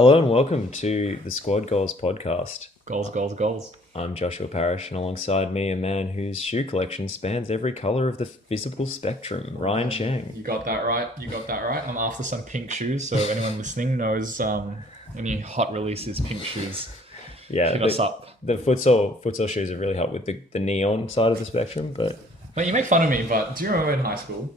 Hello and welcome to the Squad Goals podcast. Goals, goals, goals. I'm Joshua Parrish, and alongside me, a man whose shoe collection spans every colour of the visible spectrum, Ryan Cheng. You got that right. I'm after some pink shoes, so if anyone listening knows any hot releases, pink shoes, hit us up. The futsal shoes have really helped with the neon side of the spectrum, but... Mate, you make fun of me, but do you remember in high school?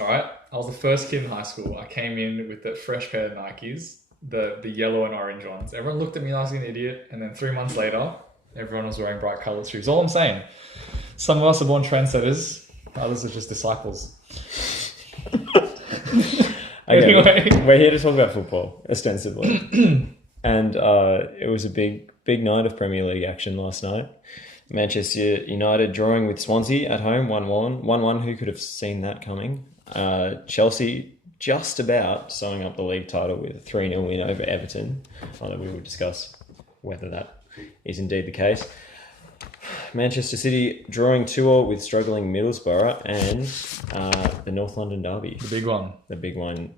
All right, I was the first kid in high school. I came in with that fresh pair of Nikes, the yellow and orange ones. Everyone looked at me like I was an idiot, and then 3 months later, everyone was wearing bright coloured shoes. All I'm saying, some of us are born trendsetters, others are just disciples. Anyway, we're here to talk about football, ostensibly. And it was a big night of Premier League action last night. Manchester United drawing with Swansea at home, 1-1. 1-1, who could have seen that coming? Chelsea just about sewing up the league title with a 3-0 win over Everton. Although we will discuss whether that is indeed the case. Manchester City drawing 2-2 with struggling Middlesbrough, and the North London derby. The big one.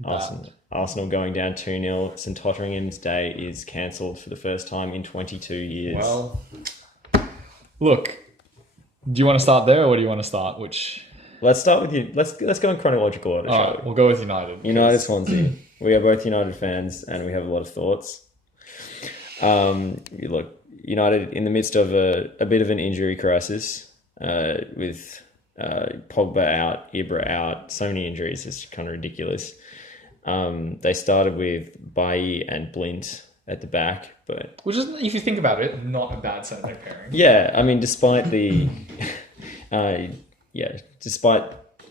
Arsenal going down 2-0. St Totteringham's Day is cancelled for the first time in 22 years. Well, look, do you want to start there or do you want to start? Let's start with you. Let's go in chronological order. All right, we'll go with United. United Swansea. We are both United fans, and we have a lot of thoughts. Look, United in the midst of a bit of an injury crisis, with Pogba out, Ibra out, so many injuries. It's kind of ridiculous. They started with Bailly and Blint at the back, but which is, if you think about it, not a bad centre pairing. Yeah, I mean, despite the despite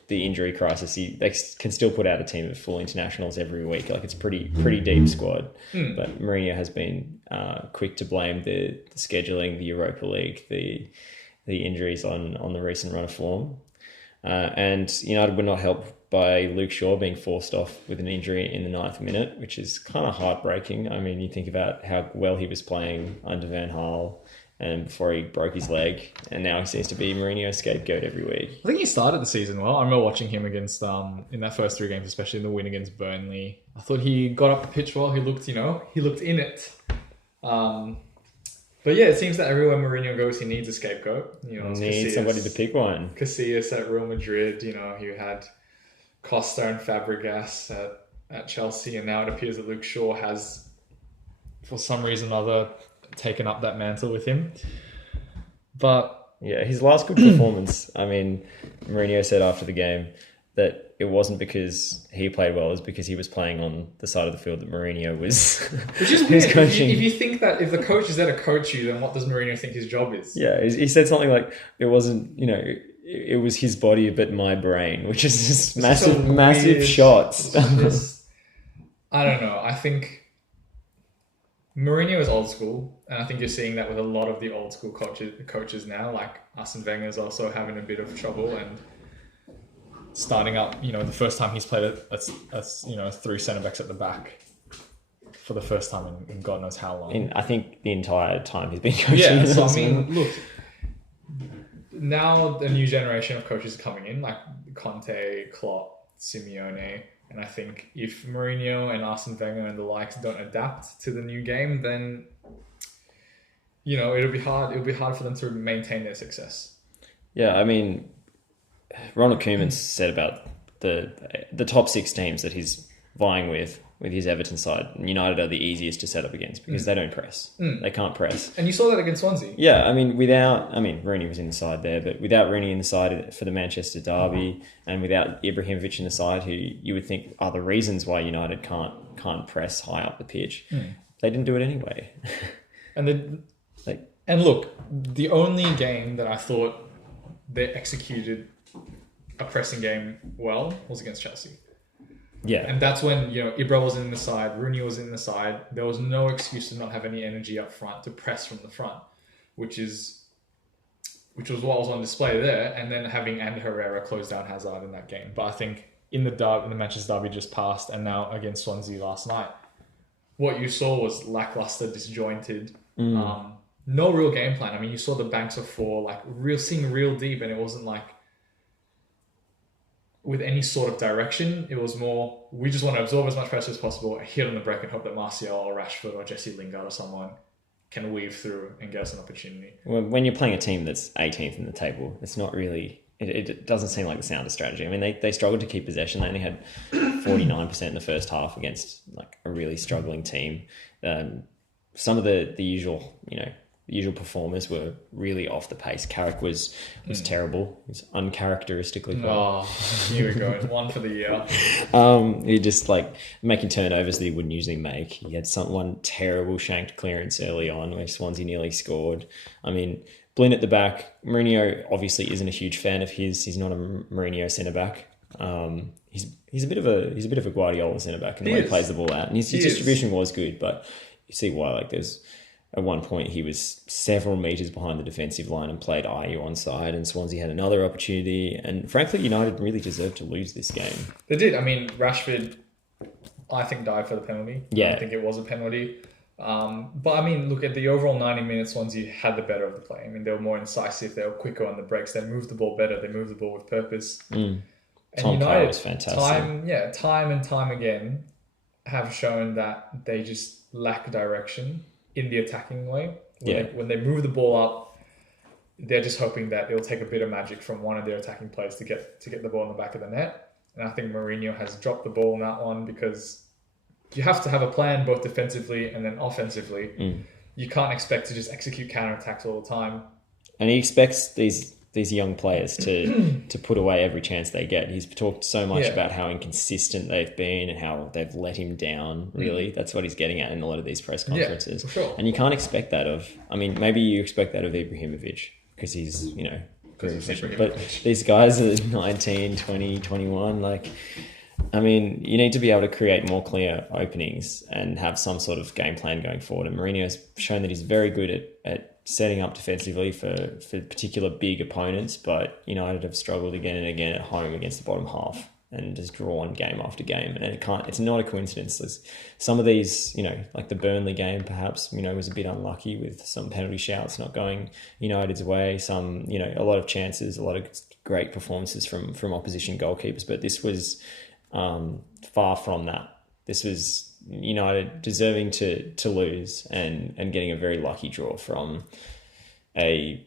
the injury crisis, they can still put out a team of full internationals every week. Like, it's pretty deep squad. But Mourinho has been quick to blame the scheduling, the Europa League, the injuries on the recent run of form. And United were not helped by Luke Shaw being forced off with an injury in the 9th minute, which is kind of heartbreaking. I mean, you think about how well he was playing under Van Gaal and before he broke his leg, and now he seems to be Mourinho's scapegoat every week. I think he started the season well. I remember watching him against in that first 3 games, especially in the win against Burnley. I thought he got up the pitch well. He looked in it. But yeah, it seems that everywhere Mourinho goes, he needs a scapegoat. Needs somebody to pick one. Casillas at Real Madrid. You had Costa and Fabregas at Chelsea, and now it appears that Luke Shaw has, for some reason or other, taken up that mantle with him. But yeah, his last good performance, I mean, Mourinho said after the game that it wasn't because he played well, it was because he was playing on the side of the field that Mourinho was. Which is weird. Coaching. If you think that if the coach is there to coach you, then what does Mourinho think his job is? Yeah, he said something like, it wasn't, it was his body but my brain, which is just massive shots. I don't know. I think Mourinho is old school, and I think you're seeing that with a lot of the old school coaches now. Like Arsene Wenger is also having a bit of trouble and starting up. The first time he's played a 3 centre backs at the back for the first time in God knows how long. I think the entire time he's been coaching. Yeah, so I mean, look, now the new generation of coaches are coming in, like Conte, Klopp, Simeone. And I think if Mourinho and Arsene Wenger and the likes don't adapt to the new game, then it'll be hard. It'll be hard for them to maintain their success. Yeah, I mean, Ronald Koeman said about the top 6 teams that he's vying with his Everton side. United are the easiest to set up against because they don't press. They can't press. And you saw that against Swansea. Yeah, I mean, Rooney was in the side there, but without Rooney in the side for the Manchester derby, and without Ibrahimovic in the side, who you would think are the reasons why United can't press high up the pitch, they didn't do it anyway. And look, the only game that I thought they executed a pressing game well was against Chelsea. Yeah. And that's when, Ibra was in the side, Rooney was in the side. There was no excuse to not have any energy up front to press from the front, which was what was on display there. And then having and Herrera close down Hazard in that game. But I think in the Manchester derby just passed, and now against Swansea last night, what you saw was lackluster, disjointed, no real game plan. I mean, you saw the banks of 4, seeing real deep, and it wasn't like with any sort of direction. It was more, we just want to absorb as much pressure as possible, hit on the break and hope that Martial or Rashford or Jesse Lingard or someone can weave through and get us an opportunity. Well, when you're playing a team that's 18th in the table, it's not really... It doesn't seem like the soundest strategy. I mean, they struggled to keep possession. They only had 49% in the first half against like a really struggling team. Some of the usual performers were really off the pace. Carrick was terrible. He was uncharacteristically poor. Oh, here we go. One for the year. He just like making turnovers that he wouldn't usually make. He had one terrible shanked clearance early on where Swansea nearly scored. I mean, Blin at the back. Mourinho obviously isn't a huge fan of his. He's not a Mourinho centre back. He's a bit of a Guardiola centre back in the way he plays the ball out, and his distribution was good. But you see why, like, there's at one point he was several metres behind the defensive line and played Ayew onside, and Swansea had another opportunity. And frankly, United really deserved to lose this game. They did. I mean, Rashford, I think, died for the penalty. Yeah, I think it was a penalty. But I mean, look at the overall 90 minutes. Swansea had the better of the play. I mean, they were more incisive. They were quicker on the breaks. They moved the ball better. They moved the ball with purpose. And Tom United was fantastic. Time and time again have shown that they just lack direction in the attacking way. When they move the ball up, they're just hoping that it'll take a bit of magic from one of their attacking players to get the ball in the back of the net. And I think Mourinho has dropped the ball in that one because you have to have a plan both defensively and then offensively. You can't expect to just execute counterattacks all the time. And he expects these young players to put away every chance they get. He's talked so much about how inconsistent they've been and how they've let him down, really. That's what he's getting at in a lot of these press conferences. Yeah, for sure. And you can't expect that of... I mean, maybe you expect that of Ibrahimovic because he's, very efficient. But these guys are 19, 20, 21, like... I mean, you need to be able to create more clear openings and have some sort of game plan going forward. And Mourinho's shown that he's very good at setting up defensively for particular big opponents, but United have struggled again and again at home against the bottom half and just drawn game after game. And it's not a coincidence. There's some of these, like the Burnley game perhaps, was a bit unlucky with some penalty shouts not going United's way. Some, a lot of chances, a lot of great performances from opposition goalkeepers, but this was... far from that. This was United deserving to lose and getting a very lucky draw from a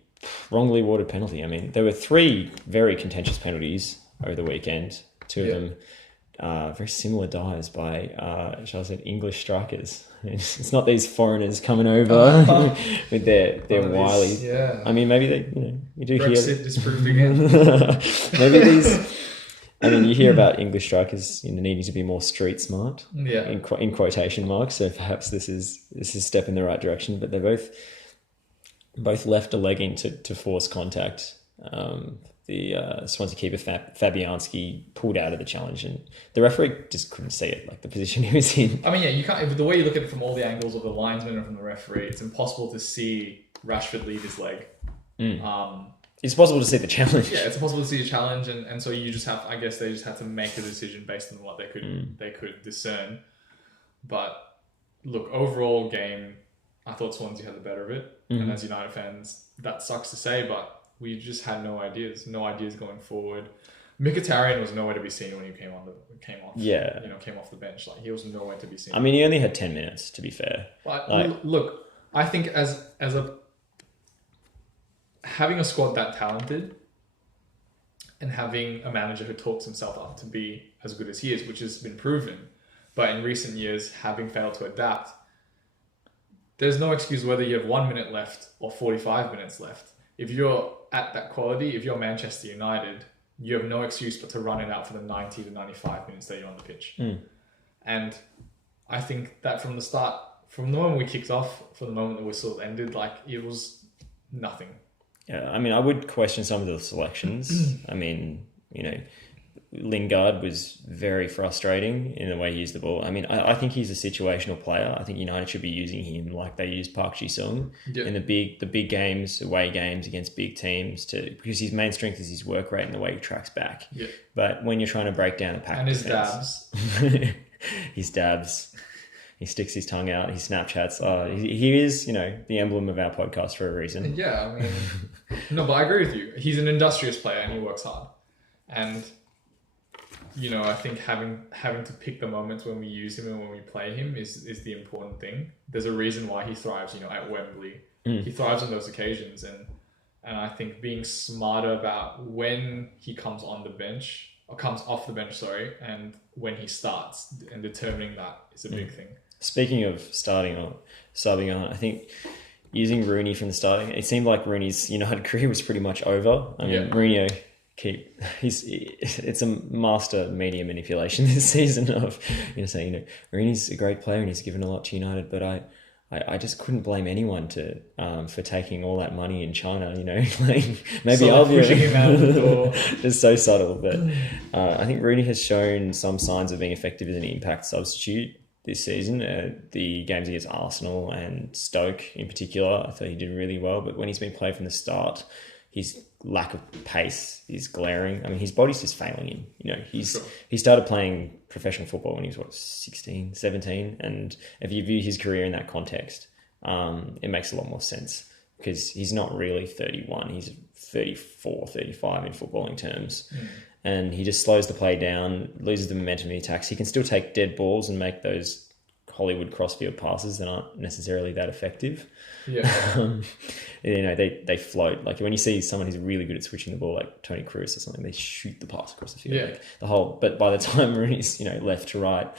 wrongly awarded penalty. I mean, there were 3 very contentious penalties over the weekend. 2 of them very similar dives by, shall I say, English strikers. It's not these foreigners coming over with their wily. Yeah. I mean, maybe they, you do Brexit hear disproved again. maybe these. I mean, you hear about English strikers needing to be more street smart, in quotation marks. So perhaps this is a step in the right direction. But they both left a leg in to force contact. The Swansea keeper Fabianski pulled out of the challenge, and the referee just couldn't see it, like the position he was in. I mean, you can't. The way you look at it from all the angles of the linesman and from the referee, it's impossible to see Rashford leave his leg. It's possible to see the challenge. Yeah, it's impossible to see a challenge, and so you just have. I guess they just had to make a decision based on what they could discern. But look, overall game, I thought Swansea had the better of it, and as United fans, that sucks to say, but we just had no ideas going forward. Mkhitaryan was nowhere to be seen when he came off. Came off the bench. Like, he was nowhere to be seen. I mean, he only had 10 minutes, to be fair. But look, I think having a squad that talented and having a manager who talks himself up to be as good as he is, which has been proven, but in recent years, having failed to adapt, there's no excuse whether you have 1 minute left or 45 minutes left. If you're at that quality, if you're Manchester United, you have no excuse but to run it out for the 90 to 95 minutes that you're on the pitch. And I think that from the moment we kicked off, from the moment the whistle ended, like, it was nothing. Yeah, I mean, I would question some of the selections. I mean, Lingard was very frustrating in the way he used the ball. I mean, I think he's a situational player. I think United should be using him like they used Park Ji-sung in the big games, away games against big teams, because his main strength is his work rate and the way he tracks back. Yeah. But when you're trying to break down a pack, and his dabs, his dabs. He sticks his tongue out. He Snapchats. He is, the emblem of our podcast for a reason. Yeah, I mean, no, but I agree with you. He's an industrious player and he works hard. And I think having to pick the moments when we use him and when we play him is the important thing. There's a reason why he thrives, at Wembley. He thrives on those occasions, and I think being smarter about when he comes on the bench or comes off the bench, and when he starts, and determining that is a big thing. Speaking of subbing on, I think using Rooney from the starting, it seemed like Rooney's United career was pretty much over. I mean, Mourinho it's a master media manipulation this season of saying Rooney's a great player and he's given a lot to United, but I just couldn't blame anyone for taking all that money in China. Like maybe I'll be pushing him out the door. It's so subtle, but I think Rooney has shown some signs of being effective as an impact substitute this season. The games against Arsenal and Stoke in particular, I thought he did really well. But when he's been played from the start, his lack of pace is glaring. I mean, his body's just failing him. He started playing professional football when he was 16, 17, and if you view his career in that context, it makes a lot more sense because he's not really 31. He's 34, 35 in footballing terms. And he just slows the play down, loses the momentum in the attacks. He can still take dead balls and make those Hollywood crossfield passes that aren't necessarily that effective. Yeah. They float. Like when you see someone who's really good at switching the ball, like Toni Kroos or something, they shoot the pass across the field. Yeah. But by the time Rooney's, left to right,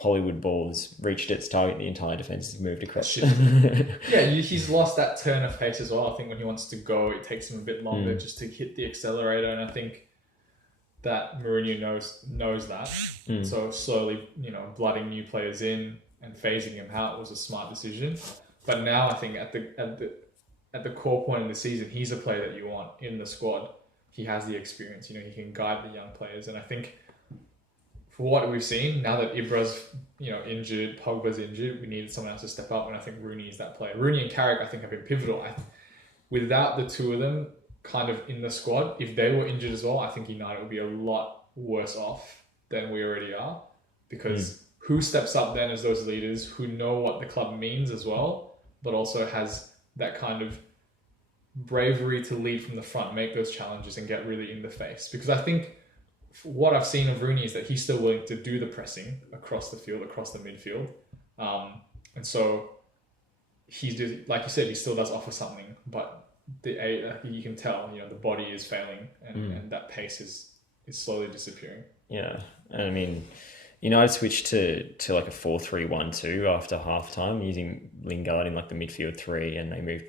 Hollywood ball has reached its target, the entire defence has moved across. He's lost that turn of pace as well. I think when he wants to go, it takes him a bit longer just to hit the accelerator, and I think that Mourinho knows that. So slowly, blooding new players in and phasing him out was a smart decision. But now I think at the core point of the season, he's a player that you want in the squad. He has the experience, he can guide the young players. And I think for what we've seen, now that Ibra's, injured, Pogba's injured, we needed someone else to step up. And I think Rooney is that player. Rooney and Carrick, I think, have been pivotal. Without the two of them kind of in the squad, if they were injured as well, I think United would be a lot worse off than we already are, because who steps up then as those leaders who know what the club means as well, but also has that kind of bravery to lead from the front, make those challenges and get really in the face. Because I think what I've seen of Rooney is that he's still willing to do the pressing across the field, across the midfield. And so like you said, he still does offer something, but you can tell, the body is failing and that pace is slowly disappearing. Yeah. And I mean, United switched to like a 4-3-1-2 after halftime, using Lingard in like the midfield three, and they moved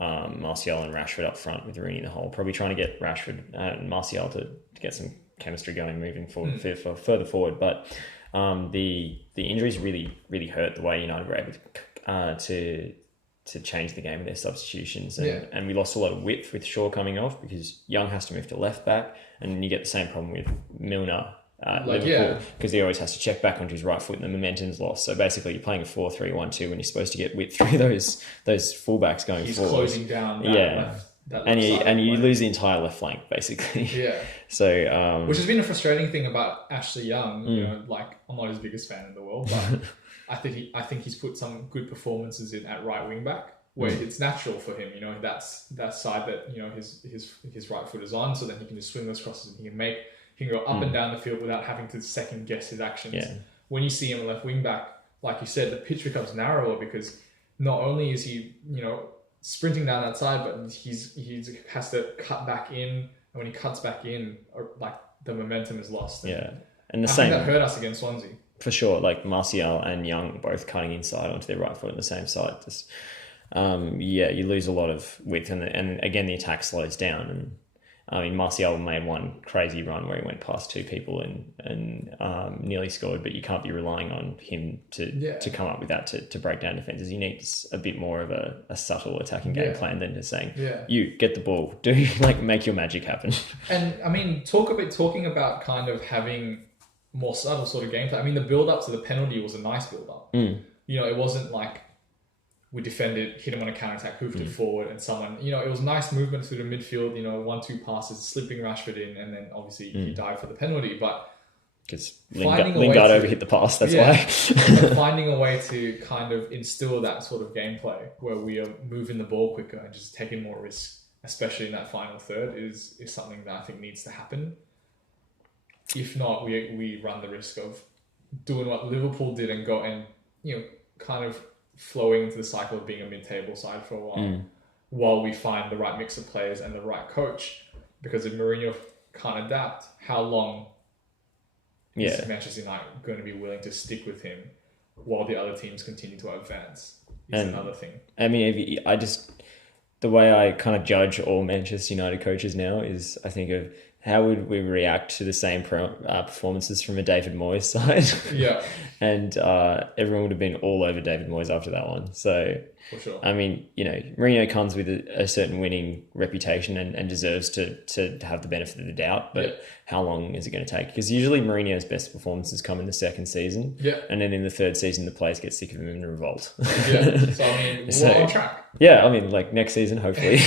Martial and Rashford up front with Rooney in the hole, probably trying to get Rashford and Martial to get some chemistry going moving forward, further forward. But the injuries really, really hurt the way United were able to change the game with their substitutions. And we lost a lot of width with Shaw coming off because Young has to move to left back, and you get the same problem with Milner at Liverpool because he always has to check back onto his right foot and the momentum's lost. So basically you're playing a 4-3-1-2 when you're supposed to get width through those fullbacks going He's forward. Closing down that left and you lose the entire left flank basically. Yeah. So which has been a frustrating thing about Ashley Young. I'm not his biggest fan in the world, but I think he's put some good performances in at right wing back where it's natural for him. That's that side that his right foot is on, so then he can just swing those crosses and he can go up and down the field without having to second guess his actions. Yeah. When you see him left wing back, like you said, the pitch becomes narrower because not only is he sprinting down that side, but he has to cut back in, and when he cuts back in, like the momentum is lost. And I think that hurt us against Swansea. For sure, like Martial and Young both cutting inside onto their right foot on the same side. Just, you lose a lot of width, and again the attack slows down. And I mean, Martial made one crazy run where he went past two people and nearly scored, but you can't be relying on him to come up with that to break down defenses. He needs a bit more of a subtle attacking game plan than just saying, you get the ball, make your magic happen. And I mean, talking about kind of having more subtle sort of gameplay. I mean, the build-up to the penalty was a nice build-up. It wasn't like we defended, hit him on a counter-attack, hoofed it forward, and someone, it was nice movement through the midfield, 1-2 passes, slipping Rashford in, and then obviously he died for the penalty. But because Lingard overhit the pass, that's why. Finding a way to kind of instill that sort of gameplay where we are moving the ball quicker and just taking more risks, especially in that final third, is something that I think needs to happen. if not, we run the risk of doing what Liverpool did and go and, kind of flowing into the cycle of being a mid-table side for a while we find the right mix of players and the right coach. Because if Mourinho can't adapt, how long is Manchester United going to be willing to stick with him while the other teams continue to advance? Is another thing. I mean, the way I kind of judge all Manchester United coaches now is I think of how would we react to the same performances from a David Moyes side? Yeah. And everyone would have been all over David Moyes after that one. So, for sure. I mean, Mourinho comes with a certain winning reputation and deserves to have the benefit of the doubt. But how long is it going to take? Because usually Mourinho's best performances come in the second season. Yeah. And then in the third season, the players get sick of him and revolt. Yeah. So, I mean, we're on track. Yeah. I mean, like next season, hopefully.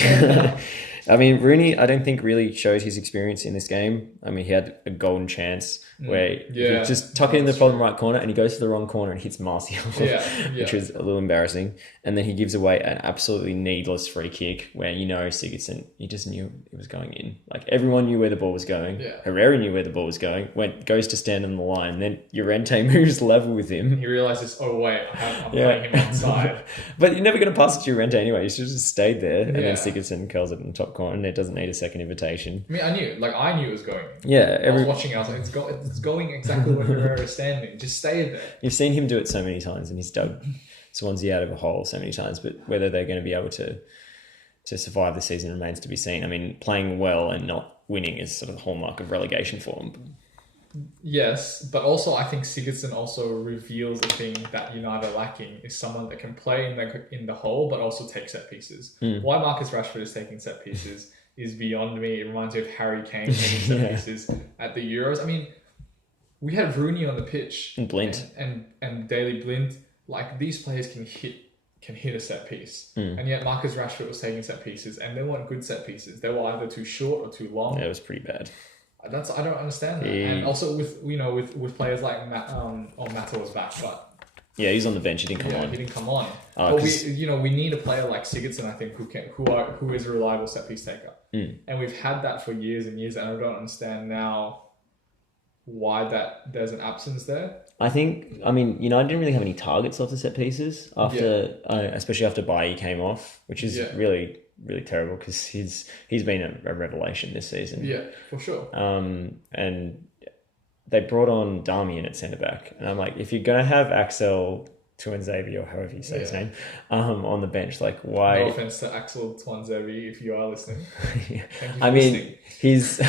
I mean, Rooney, I don't think really showed his experience in this game. I mean, he had a golden chance where he just tuck it in the bottom right corner and he goes to the wrong corner and hits Martial, which was a little embarrassing. And then he gives away an absolutely needless free kick where, Sigurdsson, he just knew it was going in. Like everyone knew where the ball was going. Yeah. Herrera knew where the ball was going, goes to stand on the line. Then Llorente moves level with him. He realizes, oh wait, I'm playing him outside. But you're never going to pass it to Llorente anyway. You should have just stayed there. And then Sigurdsson curls it in the top corner and it doesn't need a second invitation. I mean, I knew it was going. Yeah. I was watching, I was like, it's going exactly where Herrera is standing. Just stay there. You've seen him do it so many times and he's dug Swansea out of a hole so many times, but whether they're going to be able to survive the season remains to be seen. I mean, playing well and not winning is sort of the hallmark of relegation form. Yes, but also I think Sigurdsson also reveals the thing that United are lacking is someone that can play in the hole but also take set pieces. Why Marcus Rashford is taking set pieces is beyond me. It reminds me of Harry Kane taking set pieces at the Euros. I mean, we had Rooney on the pitch and Blind and Daley Blind. Like these players can hit a set piece, and yet Marcus Rashford was taking set pieces, and they weren't good set pieces. They were either too short or too long. Yeah, it was pretty bad. I don't understand that. And also with players like Mata was back, but yeah, he's on the bench. He didn't come on. He didn't come on. But we need a player like Sigurdsson, I think, who is a reliable set piece taker, and we've had that for years and years, and I don't understand now why there's an absence there. I mean, United didn't really have any targets off the set pieces after, especially after Bailly came off, which is really, really terrible because he's been a revelation this season. Yeah, for sure. And they brought on Darmian at centre back, and I'm like, if you're gonna have Axel Tuanzebe or however you say his name on the bench, like why? No offense to Axel Tuanzebe if you are listening. I mean, he's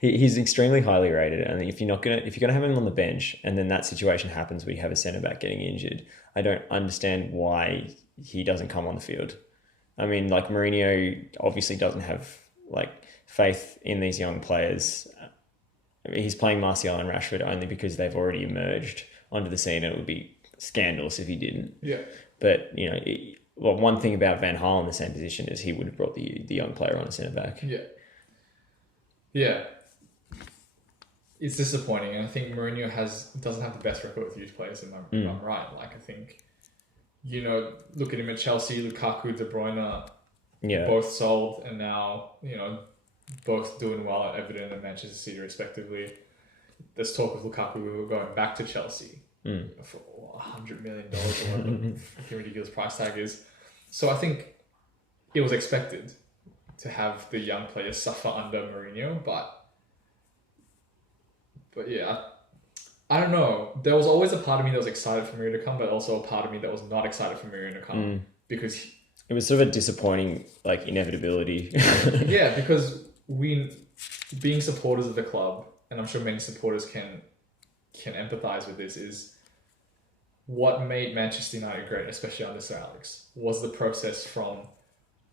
extremely highly rated, and if you're gonna have him on the bench, and then that situation happens where you have a centre back getting injured, I don't understand why he doesn't come on the field. I mean, like Mourinho obviously doesn't have like faith in these young players. I mean, he's playing Martial and Rashford only because they've already emerged onto the scene, and it would be scandalous if he didn't. Yeah. But one thing about Van Gaal in the same position is he would have brought the young player on a centre back. Yeah. Yeah. It's disappointing, and I think Mourinho doesn't have the best record with youth players. If I'm right, like I think, look at him at Chelsea, Lukaku, De Bruyne, both sold, and now both doing well at Everton and Manchester City respectively. There's talk of Lukaku going back to Chelsea for $100 million or whatever the ridiculous price tag is. So I think it was expected to have the young players suffer under Mourinho, but yeah, I don't know. There was always a part of me that was excited for Mourinho to come, but also a part of me that was not excited for Mourinho to come because it was sort of a disappointing, like, inevitability. Yeah, because being supporters of the club, and I'm sure many supporters can empathize with this, is what made Manchester United great, especially under Sir Alex, was the process from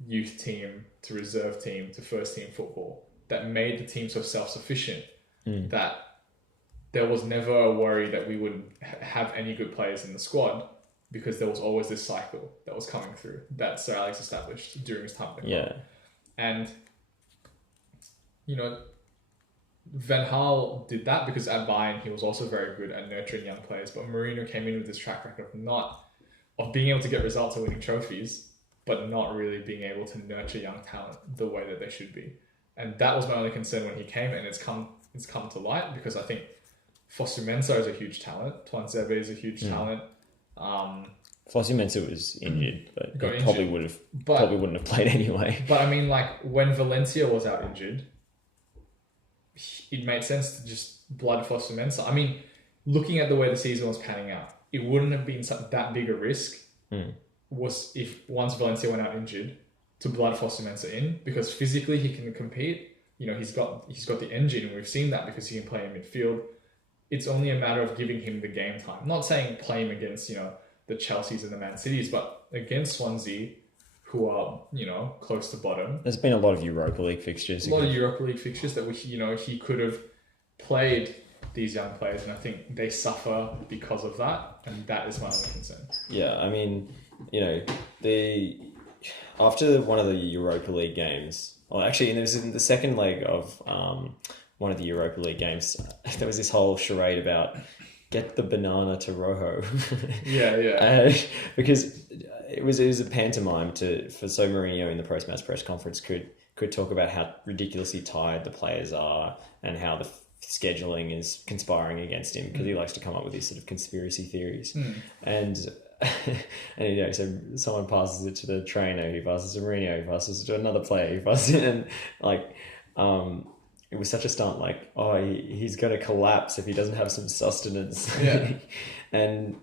youth team to reserve team to first team football that made the team so self-sufficient that there was never a worry that we would have any good players in the squad because there was always this cycle that was coming through that Sir Alex established during his time at the club. Yeah. And, Van Gaal did that because at Bayern he was also very good at nurturing young players, but Mourinho came in with this track record of being able to get results and winning trophies, but not really being able to nurture young talent the way that they should be. And that was my only concern when he came, and it's come it's come to light, because I think Fosu Mensah is a huge talent. Tuan Sebe is a huge talent. Fosu Mensah was injured, but Got he probably injured. probably wouldn't have played anyway. But I mean, like, when Valencia was out injured, it made sense to just blood Fosu Mensah. I mean, looking at the way the season was panning out, it wouldn't have been that big a risk was if once Valencia went out injured to blood Fosu Mensah in, because physically he can compete. You know, he's got the engine, and we've seen that because he can play in midfield. It's only a matter of giving him the game time. Not saying play him against, you know, the Chelseas and the Man Cities, but against Swansea, who are, you know, close to bottom. There's been a lot of Europa League fixtures. A lot of Europa League fixtures that he could have played these young players, and I think they suffer because of that, and that is my only concern. Yeah, I mean, you know, after one of the Europa League games, well, actually, it was in the second leg of one of the Europa League games, there was this whole charade about get the banana to Rojo. Yeah. Because it was a pantomime so Mourinho in the post-match press conference could talk about how ridiculously tired the players are and how the scheduling is conspiring against him, because he likes to come up with these sort of conspiracy theories. And you know, so someone passes it to the trainer, who passes to Mourinho, who passes it to another player, who passes it, and like it was such a stunt, like, oh, he's going to collapse if he doesn't have some sustenance. Yeah. And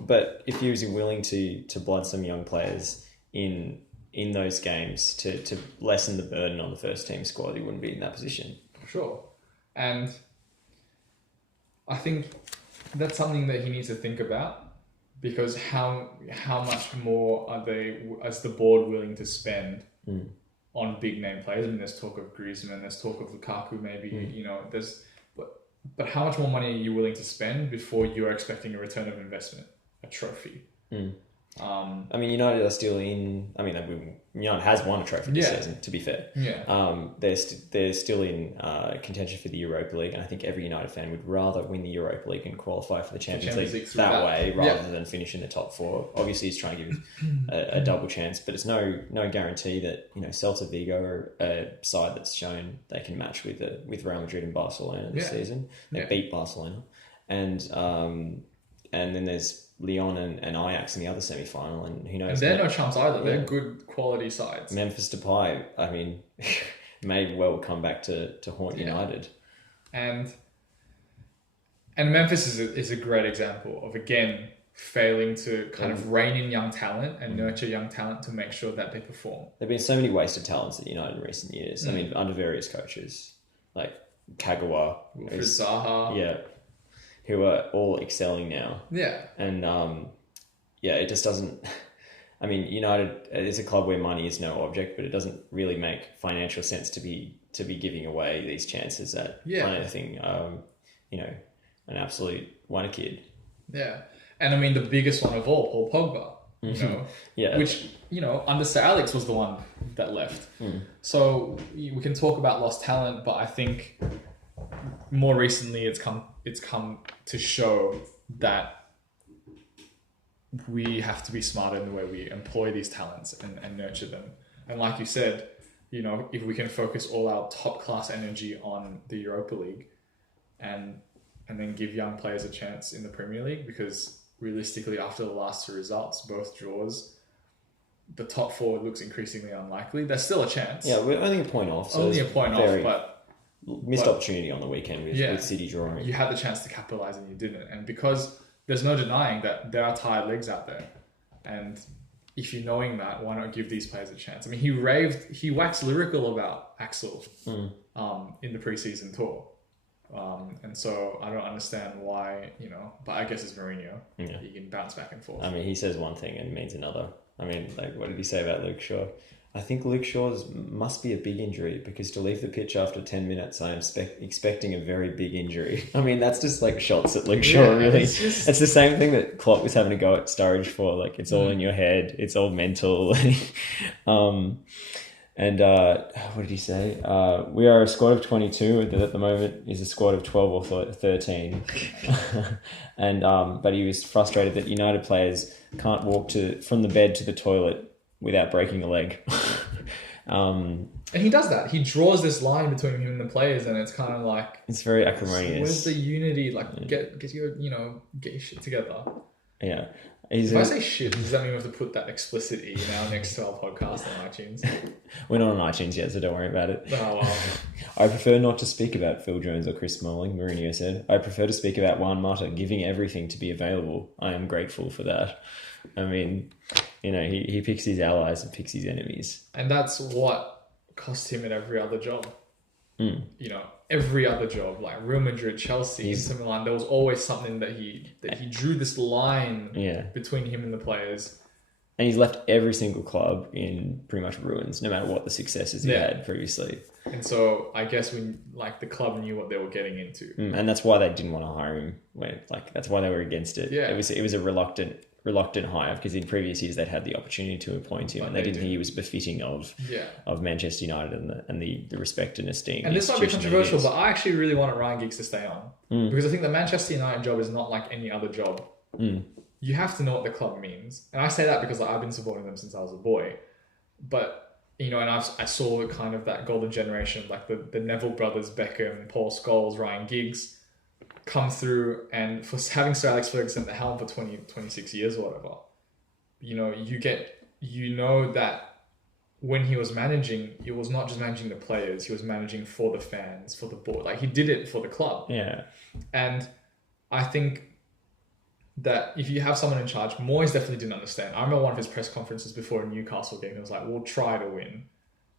but if he was willing to blood some young players in those games to lessen the burden on the first team squad, he wouldn't be in that position. Sure. And I think that's something that he needs to think about, because how much more are they, as the board, willing to spend on big name players? I mean, there's talk of Griezmann, there's talk of Lukaku, maybe, you know, but how much more money are you willing to spend before you're expecting a return of investment, a trophy? I mean, United are still in. I mean, United has won a trophy this season, to be fair. Yeah. They're still in contention for the Europa League, and I think every United fan would rather win the Europa League and qualify for the Champions League that way, rather than finish in the top four. Obviously, he's trying to give a double chance, but it's no guarantee that, you know, Celta Vigo are a side that's shown they can match with Real Madrid and Barcelona this season. They beat Barcelona, and then there's Lyon and Ajax in the other semi-final, and who knows? And they're no chumps either. They're good quality sides. Memphis Depay, I mean, may well come back to haunt United. And Memphis is a great example of, again, failing to kind of rein in young talent and nurture young talent to make sure that they perform. There have been so many wasted talents at United in recent years. I mean, under various coaches, like Kagawa, Wilfried Zaha. Yeah. Who are all excelling now. Yeah. And it just doesn't. I mean, United is a club where money is no object, but it doesn't really make financial sense to be giving away these chances at anything. You know, an absolute wonder kid. Yeah, and I mean the biggest one of all, Paul Pogba. You know, which, you know, under Sir Alex was the one that left. So we can talk about lost talent, but I think more recently it's come to show that we have to be smarter in the way we employ these talents and nurture them. And like you said, you know, if we can focus all our top class energy on the Europa League and then give young players a chance in the Premier League, because realistically after the last two results, both draws, the top four looks increasingly unlikely. There's still a chance. Yeah, we're only a point off. So only a point off, but missed opportunity on the weekend with City drawing. You had the chance to capitalize and you didn't. And because there's no denying that there are tired legs out there. And if you're knowing that, why not give these players a chance? I mean, he waxed lyrical about Axel in the preseason tour. And so I don't understand why, you know, but I guess it's Mourinho. Yeah. He can bounce back and forth. I mean, he says one thing and means another. I mean, like, what did he say about Luke Shaw? I think Luke Shaw's must be a big injury, because to leave the pitch after 10 minutes, I am expecting a very big injury. I mean, that's just like shots at Luke Shaw, really. It's the same thing that Klopp was having to go at Sturridge for. Like, it's all in your head. It's all mental. What did he say? We are a squad of 22 that at the moment is a squad of 12 or 13. But he was frustrated that United players can't walk from the bed to the toilet without breaking a leg. Um, And he does that. He draws this line between him and the players, and it's kind of like, it's very acrimonious. where's the unity? Like, get your shit together. Yeah. If I say shit, does that mean we have to put that explicit E in our next 12 podcast on iTunes? We're not on iTunes yet, so don't worry about it. Oh, well. I prefer not to speak about Phil Jones or Chris Smalling, Mourinho said. I prefer to speak about Juan Mata giving everything to be available. I am grateful for that. I mean, he picks his allies and picks his enemies. And that's what cost him at every other job. Mm. Every other job, like Real Madrid, Chelsea, Inter Milan, there was always something that he drew this line between him and the players. And he's left every single club in pretty much ruins, no matter what the successes he had previously. And so I guess the club knew what they were getting into. And that's why they didn't want to hire him. That's why they were against it. Yeah. It was a reluctant hire because in previous years they'd had the opportunity to appoint him, and they didn't think he was befitting of Manchester United and the respect and esteem. And this might be controversial, but I actually really wanted Ryan Giggs to stay on because I think the Manchester United job is not like any other job. You have to know what the club means, and I say that because I've been supporting them since I was a boy. But and I saw kind of that golden generation, like the Neville brothers, Beckham, Paul Scholes, Ryan Giggs, come through, and for having Sir Alex Ferguson at the helm for 26 years or whatever, that when he was managing, he was not just managing the players, he was managing for the fans, for the board. Like, he did it for the club. Yeah. And I think that if you have someone in charge, Moyes definitely didn't understand. I remember one of his press conferences before a Newcastle game, he was like, we'll try to win.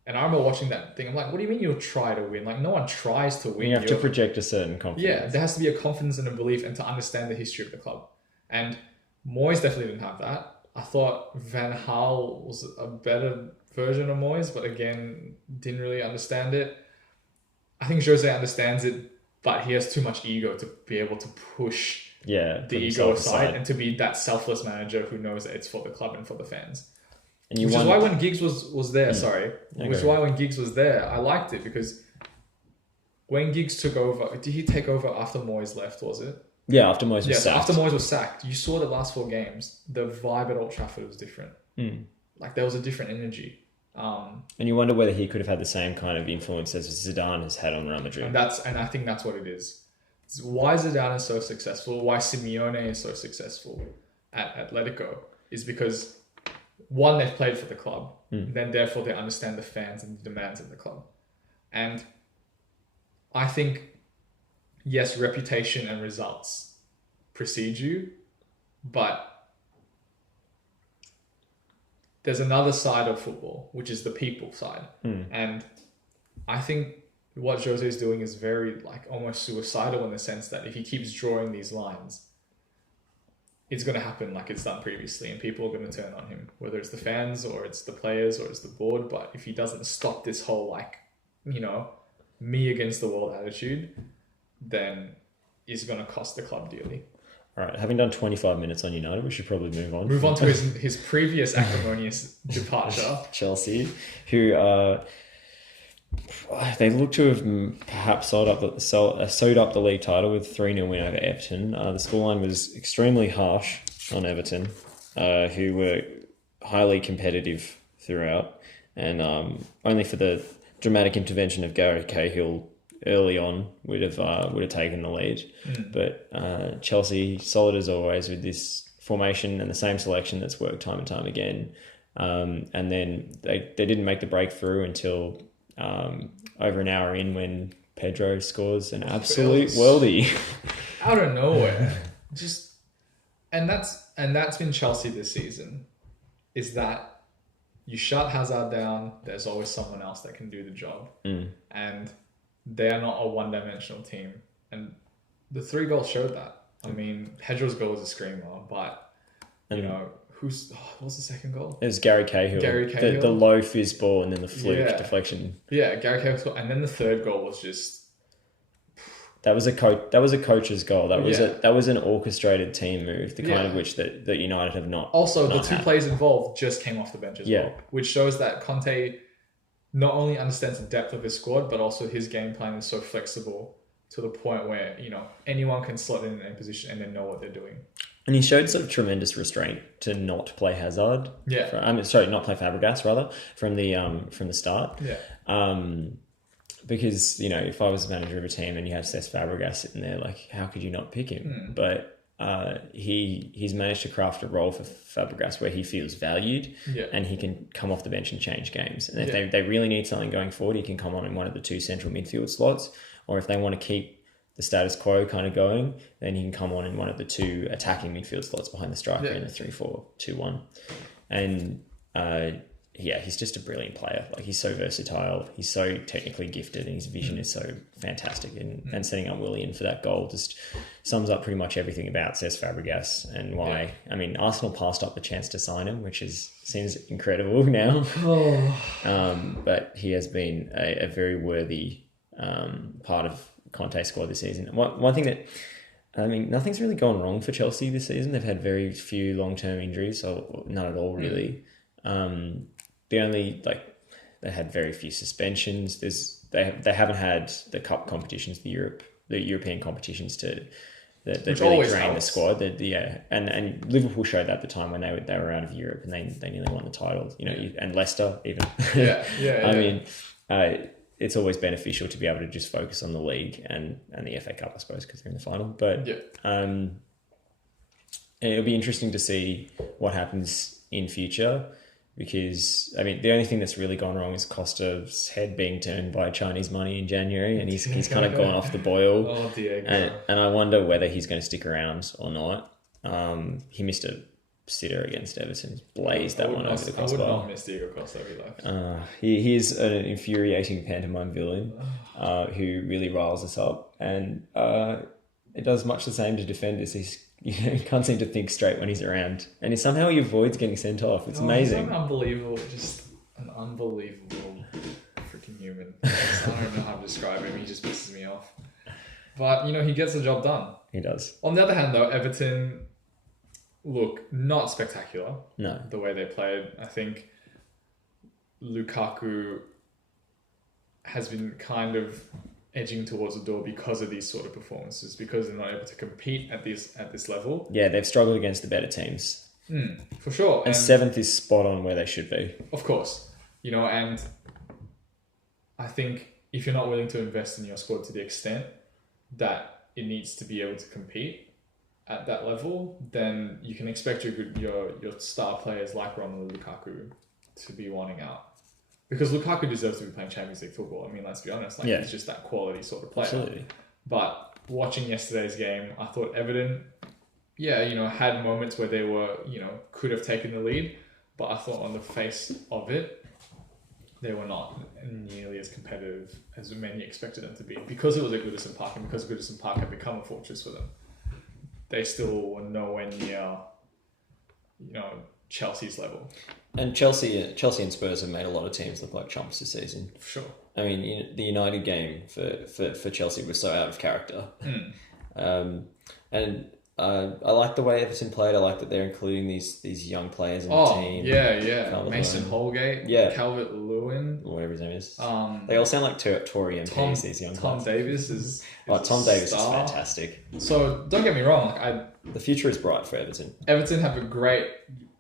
And I remember watching that thing. I'm like, what do you mean you'll try to win? Like, no one tries to win. You have to project a certain confidence. Yeah, there has to be a confidence and a belief and to understand the history of the club. And Moyes definitely didn't have that. I thought Van Gaal was a better version of Moyes, but again, didn't really understand it. I think Jose understands it, but he has too much ego to be able to push the ego aside and to be that selfless manager who knows that it's for the club and for the fans. Which is why when Giggs was there, which is why when Giggs was there, I liked it because when Giggs took over, did he take over after Moyes left, was it? Yeah, after Moyes was sacked. After Moyes was sacked, you saw the last 4 games, the vibe at Old Trafford was different. Like, there was a different energy. And you wonder whether he could have had the same kind of influence as Zidane has had on Real Madrid. And I think that's what it is. It's why Zidane is so successful, why Simeone is so successful at Atletico, is because, one, they've played for the club, then therefore they understand the fans and the demands of the club. And I think, yes, reputation and results precede you, but there's another side of football, which is the people side. And I think what Jose is doing is very, almost suicidal in the sense that if he keeps drawing these lines, it's going to happen like it's done previously, and people are going to turn on him, whether it's the fans or it's the players or it's the board. But if he doesn't stop this whole, me against the world attitude, then it's going to cost the club dearly. All right, having done 25 minutes on United, we should probably move on. Move on to his previous acrimonious departure. Chelsea, who they look to have perhaps sewed up the league title with 3-0 win over Everton. The scoreline was extremely harsh on Everton, who were highly competitive throughout, and only for the dramatic intervention of Gary Cahill early on would have taken the lead. But Chelsea, solid as always with this formation and the same selection that's worked time and time again. And then they didn't make the breakthrough until over an hour in, when Pedro scores an absolute worldie out of nowhere. And that's been Chelsea this season, is that you shut Hazard down, there's always someone else that can do the job. And they are not a one-dimensional team. And the 3 goals showed that. I mean, Pedro's goal was a screamer, but what was the second goal? It was Gary Cahill. The low fizz ball and then the fluke deflection. Yeah, Gary Cahill. And then the 3rd goal was just... That was a coach's goal. That was an orchestrated team move, the kind of which that United have not. Also, the 2 players involved just came off the bench as well, which shows that Conte not only understands the depth of his squad, but also his game plan is so flexible to the point where, anyone can slot in a position and then know what they're doing. And he showed sort of tremendous restraint to not play Hazard. Yeah. Not play Fabregas rather from the start. Yeah. Because, if I was manager of a team and you have Cesc Fabregas sitting there, like, how could you not pick him? But he's managed to craft a role for Fabregas where he feels valued, and he can come off the bench and change games. And if they really need something going forward, he can come on in one of the two central midfield slots, or if they want to keep the status quo kind of going, then he can come on in one of the two attacking midfield slots behind the striker in the 3-4-2-1. And he's just a brilliant player. Like, he's so versatile, he's so technically gifted, and his vision is so fantastic. And setting up Willian for that goal just sums up pretty much everything about Cesc Fabregas and why. I mean, Arsenal passed up the chance to sign him, which seems incredible now. But he has been a very worthy part of Conte's squad this season. One thing that, nothing's really gone wrong for Chelsea this season. They've had very few long-term injuries, or none at all really. The only, they had very few suspensions. They haven't had the cup competitions, the European competitions that really drain the squad. And Liverpool showed that at the time when they were out of Europe and they nearly won the title. And Leicester even. It's always beneficial to be able to just focus on the league and the FA Cup, I suppose, because they're in the final. But it'll be interesting to see what happens in future, because the only thing that's really gone wrong is Costa's head being turned by Chinese money in January, and he's kind of gone off the boil. Oh, Diego. And I wonder whether he's going to stick around or not. He missed a sitter against Everton, blazed that one over the crossbar. I would not miss Diego Costa if he left. He is an infuriating pantomime villain who really riles us up, and it does much the same to defenders. He can't seem to think straight when he's around, and somehow he avoids getting sent off. It's amazing. He's an unbelievable freaking human. I don't know how to describe him. He just pisses me off. But, he gets the job done. He does. On the other hand, though, Everton look not spectacular. No. The way they played. I think Lukaku has been kind of edging towards the door because of these sort of performances, because they're not able to compete at this level. Yeah, they've struggled against the better teams. For sure. And 7th is spot on where they should be. Of course. And I think if you're not willing to invest in your squad to the extent that it needs to be able to compete at that level, then you can expect your star players like Romelu Lukaku to be wanting out. Because Lukaku deserves to be playing Champions League football. Let's be honest. He's just that quality sort of player. Absolutely. But watching yesterday's game, I thought Everton, had moments where they were, could have taken the lead. But I thought on the face of it, they were not nearly as competitive as many expected them to be. Because it was at Goodison Park, and because Goodison Park had become a fortress for them, they still were nowhere near, Chelsea's level. And Chelsea and Spurs have made a lot of teams look like chumps this season. For sure. The United game for Chelsea was so out of character. And I like the way Everton played. I like that they're including these young players in the team. Yeah. Mason Holgate, Calvert-Lewin, whatever his name is. They all sound like Tory MPs, these young Tom guys. Davis is Tom Davis is fantastic. So don't get me wrong. The future is bright for Everton. Everton have a great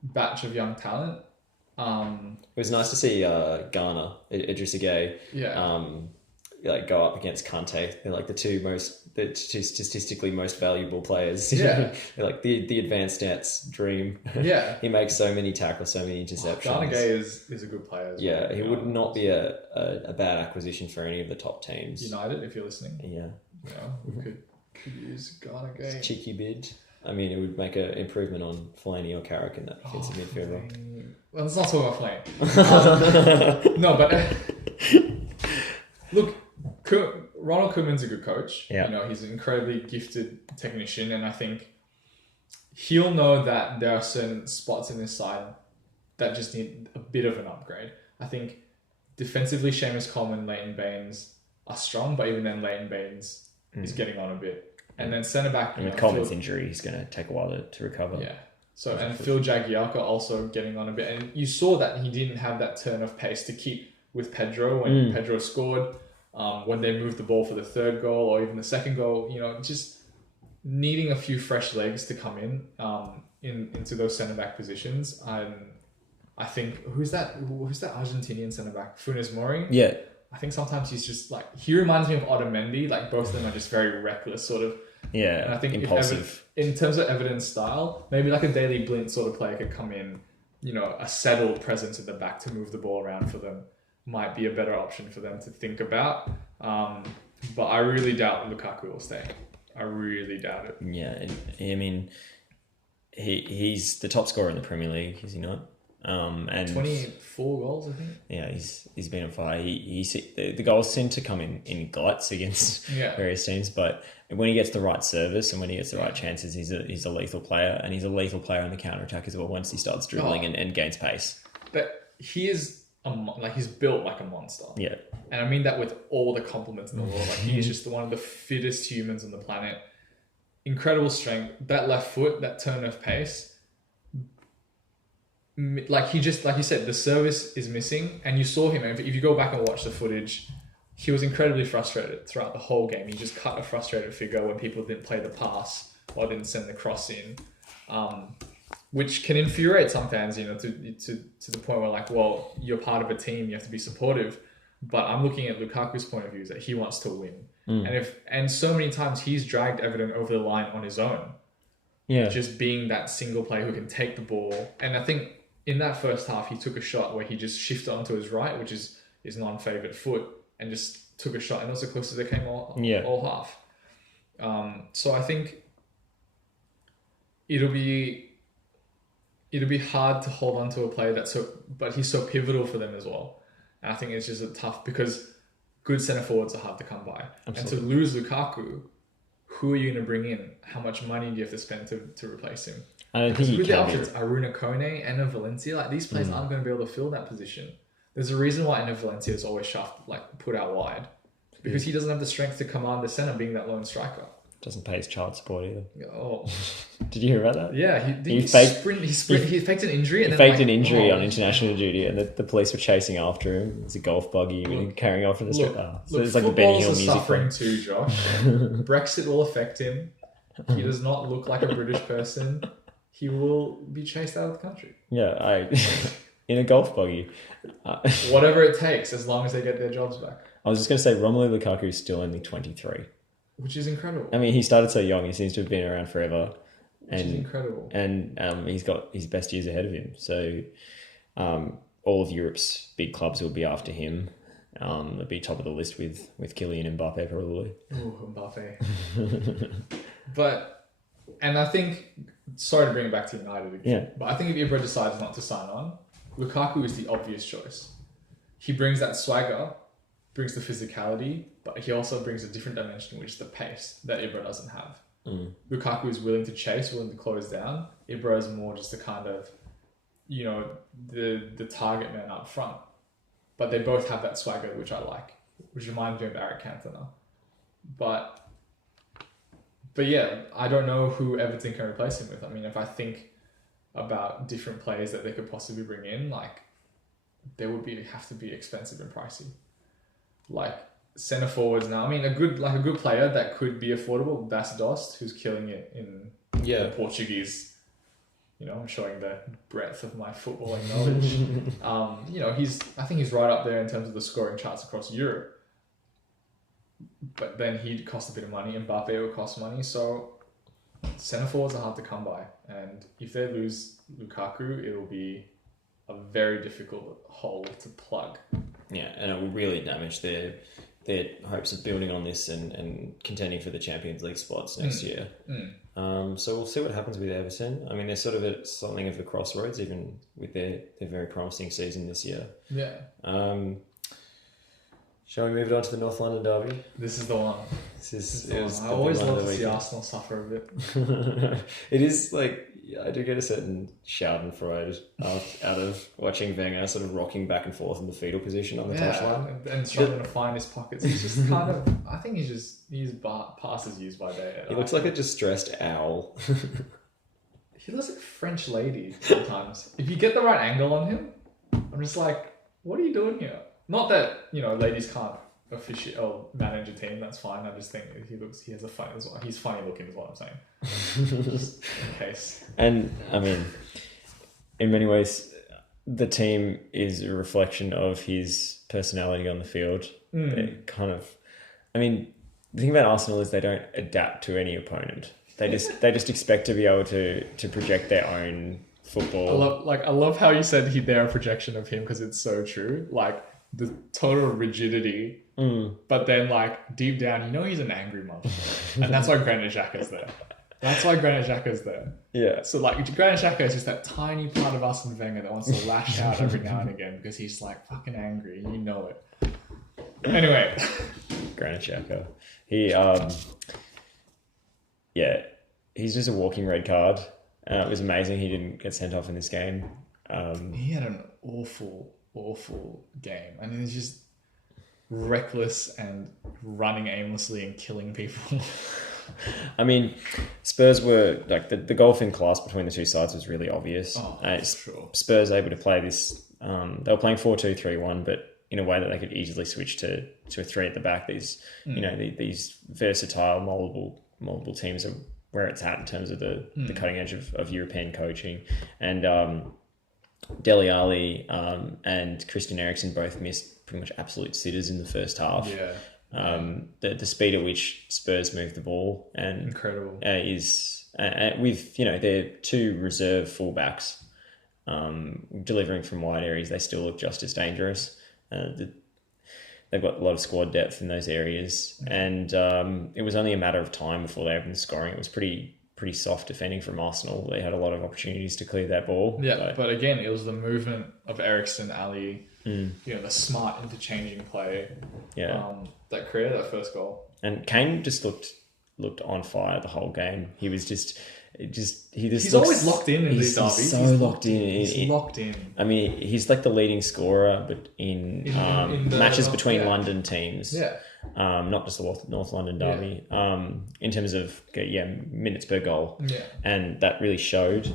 batch of young talent. It was nice to see Ghana, Idrissa Gueye, go up against Kante. They're like the two statistically most valuable players. Yeah. They're like the advanced stats dream. Yeah. He makes so many tackles, so many interceptions. Ghana Gueye is a good player as well. He would not be a bad acquisition for any of the top teams. United, if you're listening. Yeah. We could use Ghana Gueye. Cheeky bid. It would make an improvement on Fellaini or Carrick in that defensive midfield role. Well, let's not talk about Fellaini. No, but look, Ronald Koeman's a good coach. Yeah. He's an incredibly gifted technician, and I think he'll know that there are certain spots in this side that just need a bit of an upgrade. I think defensively, Seamus Coleman, Leighton Baines are strong, but even then, Leighton Baines is getting on a bit. And then centre back. And with Coleman's injury, he's going to take a while to recover. Yeah. So, and Phil Jagielka also getting on a bit. And you saw that he didn't have that turn of pace to keep with Pedro when Pedro scored. when they move the ball for the third goal or even the second goal, just needing a few fresh legs to come into those centre back positions. I think who's that Argentinian centre back? Funes Mori. Yeah. I think sometimes he's just he reminds me of Otamendi. Both of them are just very reckless, sort of. Yeah. And I think impulsive. in terms of Everton's style, maybe a Daily Blind sort of player could come in. A settled presence at the back to move the ball around for them might be a better option for them to think about. But I really doubt Lukaku will stay. I really doubt it. Yeah, I mean, he's the top scorer in the Premier League, is he not? And 24 goals, I think. Yeah, he's been on fire. The goals seem to come in gluts against various teams, but when he gets the right service and when he gets the right chances, he's a lethal player, and he's a lethal player on the counter attack as well. Once he starts dribbling and gains pace, but he is he's built like a monster. Yeah, and I mean that with all the compliments in the world. He is just one of the fittest humans on the planet. Incredible strength, that left foot, that turn of pace. He just, like you said, the service is missing, and you saw him. If you go back and watch the footage, he was incredibly frustrated throughout the whole game. He just cut a frustrated figure when people didn't play the pass or didn't send the cross in, which can infuriate some fans, to the point where well, you're part of a team, you have to be supportive. But I'm looking at Lukaku's point of view, is that he wants to win, and so many times he's dragged Everton over the line on his own. Yeah, just being that single player who can take the ball, and I think. In that first half, he took a shot where he just shifted onto his right, which is his non-favourite foot, and just took a shot, and it was the closest they came all half. So I think it'll be hard to hold on to a player but he's so pivotal for them as well. And I think it's just tough because good centre forwards are hard to come by. Absolutely. And to lose Lukaku, who are you going to bring in? How much money do you have to spend to replace him? I don't think with the options, Aruna Kone, Enner Valencia, these players aren't going to be able to fill that position. There's a reason why Enner Valencia is always put out wide, because he doesn't have the strength to command the centre, being that lone striker. Doesn't pay his child support either. Oh, did you hear about that? Yeah, he faked an injury. He faked an injury on international duty, and the police were chasing after him. It's a golf buggy and carrying off in the street. So it's like the Benny Hill music. Suffering too, Josh. Brexit will affect him. He does not look like a British person. He will be chased out of the country. Yeah, in a golf buggy. Whatever it takes, as long as they get their jobs back. I was just going to say, Romelu Lukaku is still only 23. Which is incredible. I mean, he started so young. He seems to have been around forever. Which is incredible. And he's got his best years ahead of him. So all of Europe's big clubs will be after him. They'll be top of the list with Kylian Mbappe, probably. Oh, Mbappe. And I think... Sorry to bring it back to United again, but I think if Ibra decides not to sign on, Lukaku is the obvious choice. He brings that swagger, brings the physicality, but he also brings a different dimension, which is the pace that Ibra doesn't have. Lukaku is willing to chase, willing to close down. Ibra is more just the kind of, the target man up front. But they both have that swagger, which I like, which reminds me of Eric Cantona. But yeah, I don't know who Everton can replace him with. I mean, if I think about different players that they could possibly bring in, they would have to be expensive and pricey. Centre forwards now. I mean, a good player that could be affordable, Bas Dost, who's killing it in the Portuguese. I'm showing the breadth of my footballing knowledge. I think he's right up there in terms of the scoring charts across Europe. But then he'd cost a bit of money. Mbappe would cost money. So centre forwards are hard to come by. And if they lose Lukaku, it'll be a very difficult hole to plug. Yeah, and it will really damage their hopes of building on this and contending for the Champions League spots next year. So we'll see what happens with Everton. I mean, they're sort of at something of a crossroads, even with their very promising season this year. Yeah. Shall we move it on to the North London derby? This is the one. I always love to see Arsenal suffer a bit. It is I do get a certain schadenfreude out of watching Wenger sort of rocking back and forth in the fetal position on the touchline. And struggling to find his pockets. He's just kind of, I think his pass is used by day. He looks like a distressed owl. He looks like a French lady sometimes. If you get the right angle on him, I'm just like, what are you doing here? Not that, ladies can't manage a team, that's fine. I just think he's funny looking is what I'm saying. Just in case. And I mean, in many ways, the team is a reflection of his personality on the field. They kind of, I mean, the thing about Arsenal is they don't adapt to any opponent. They just expect to be able to project their own football. I love how you said they're a projection of him, because it's so true. Like the total rigidity, but then like deep down, he's an angry mother, and that's why Granit Xhaka's there. Yeah. So like Granit Xhaka is just that tiny part of Arsene Wenger that wants to lash out every now and again because he's like fucking angry, and you know it. Anyway, Granit Xhaka. He's just a walking red card. It was amazing he didn't get sent off in this game. He had an awful game. I mean, he's just reckless and running aimlessly and killing people. I mean, Spurs were like the golfing class between the two sides was really obvious. Sure. Spurs able to play this. They were playing 4-2-3-1, but in a way that they could easily switch to a three at the back. These these versatile, moldable teams are where it's at in terms of the cutting edge of European coaching. And Dele Alli and Christian Eriksen both missed pretty much absolute sitters in the first half. Yeah. The speed at which Spurs move the ball and incredible is with their two reserve fullbacks delivering from wide areas, they still look just as dangerous. They've got a lot of squad depth in those areas, and it was only a matter of time before they opened scoring. It was pretty soft defending from Arsenal. They had a lot of opportunities to clear that ball. Yeah, but again, it was the movement of Eriksen, Ali, the smart interchanging play, that created that first goal. And Kane just looked on fire the whole game. He was he's always locked in these derbies. He's so locked in. He's locked in. I mean, he's like the leading scorer, but in matches between London teams. Yeah. Not just the North London derby. In terms of minutes per goal. Yeah. And that really showed.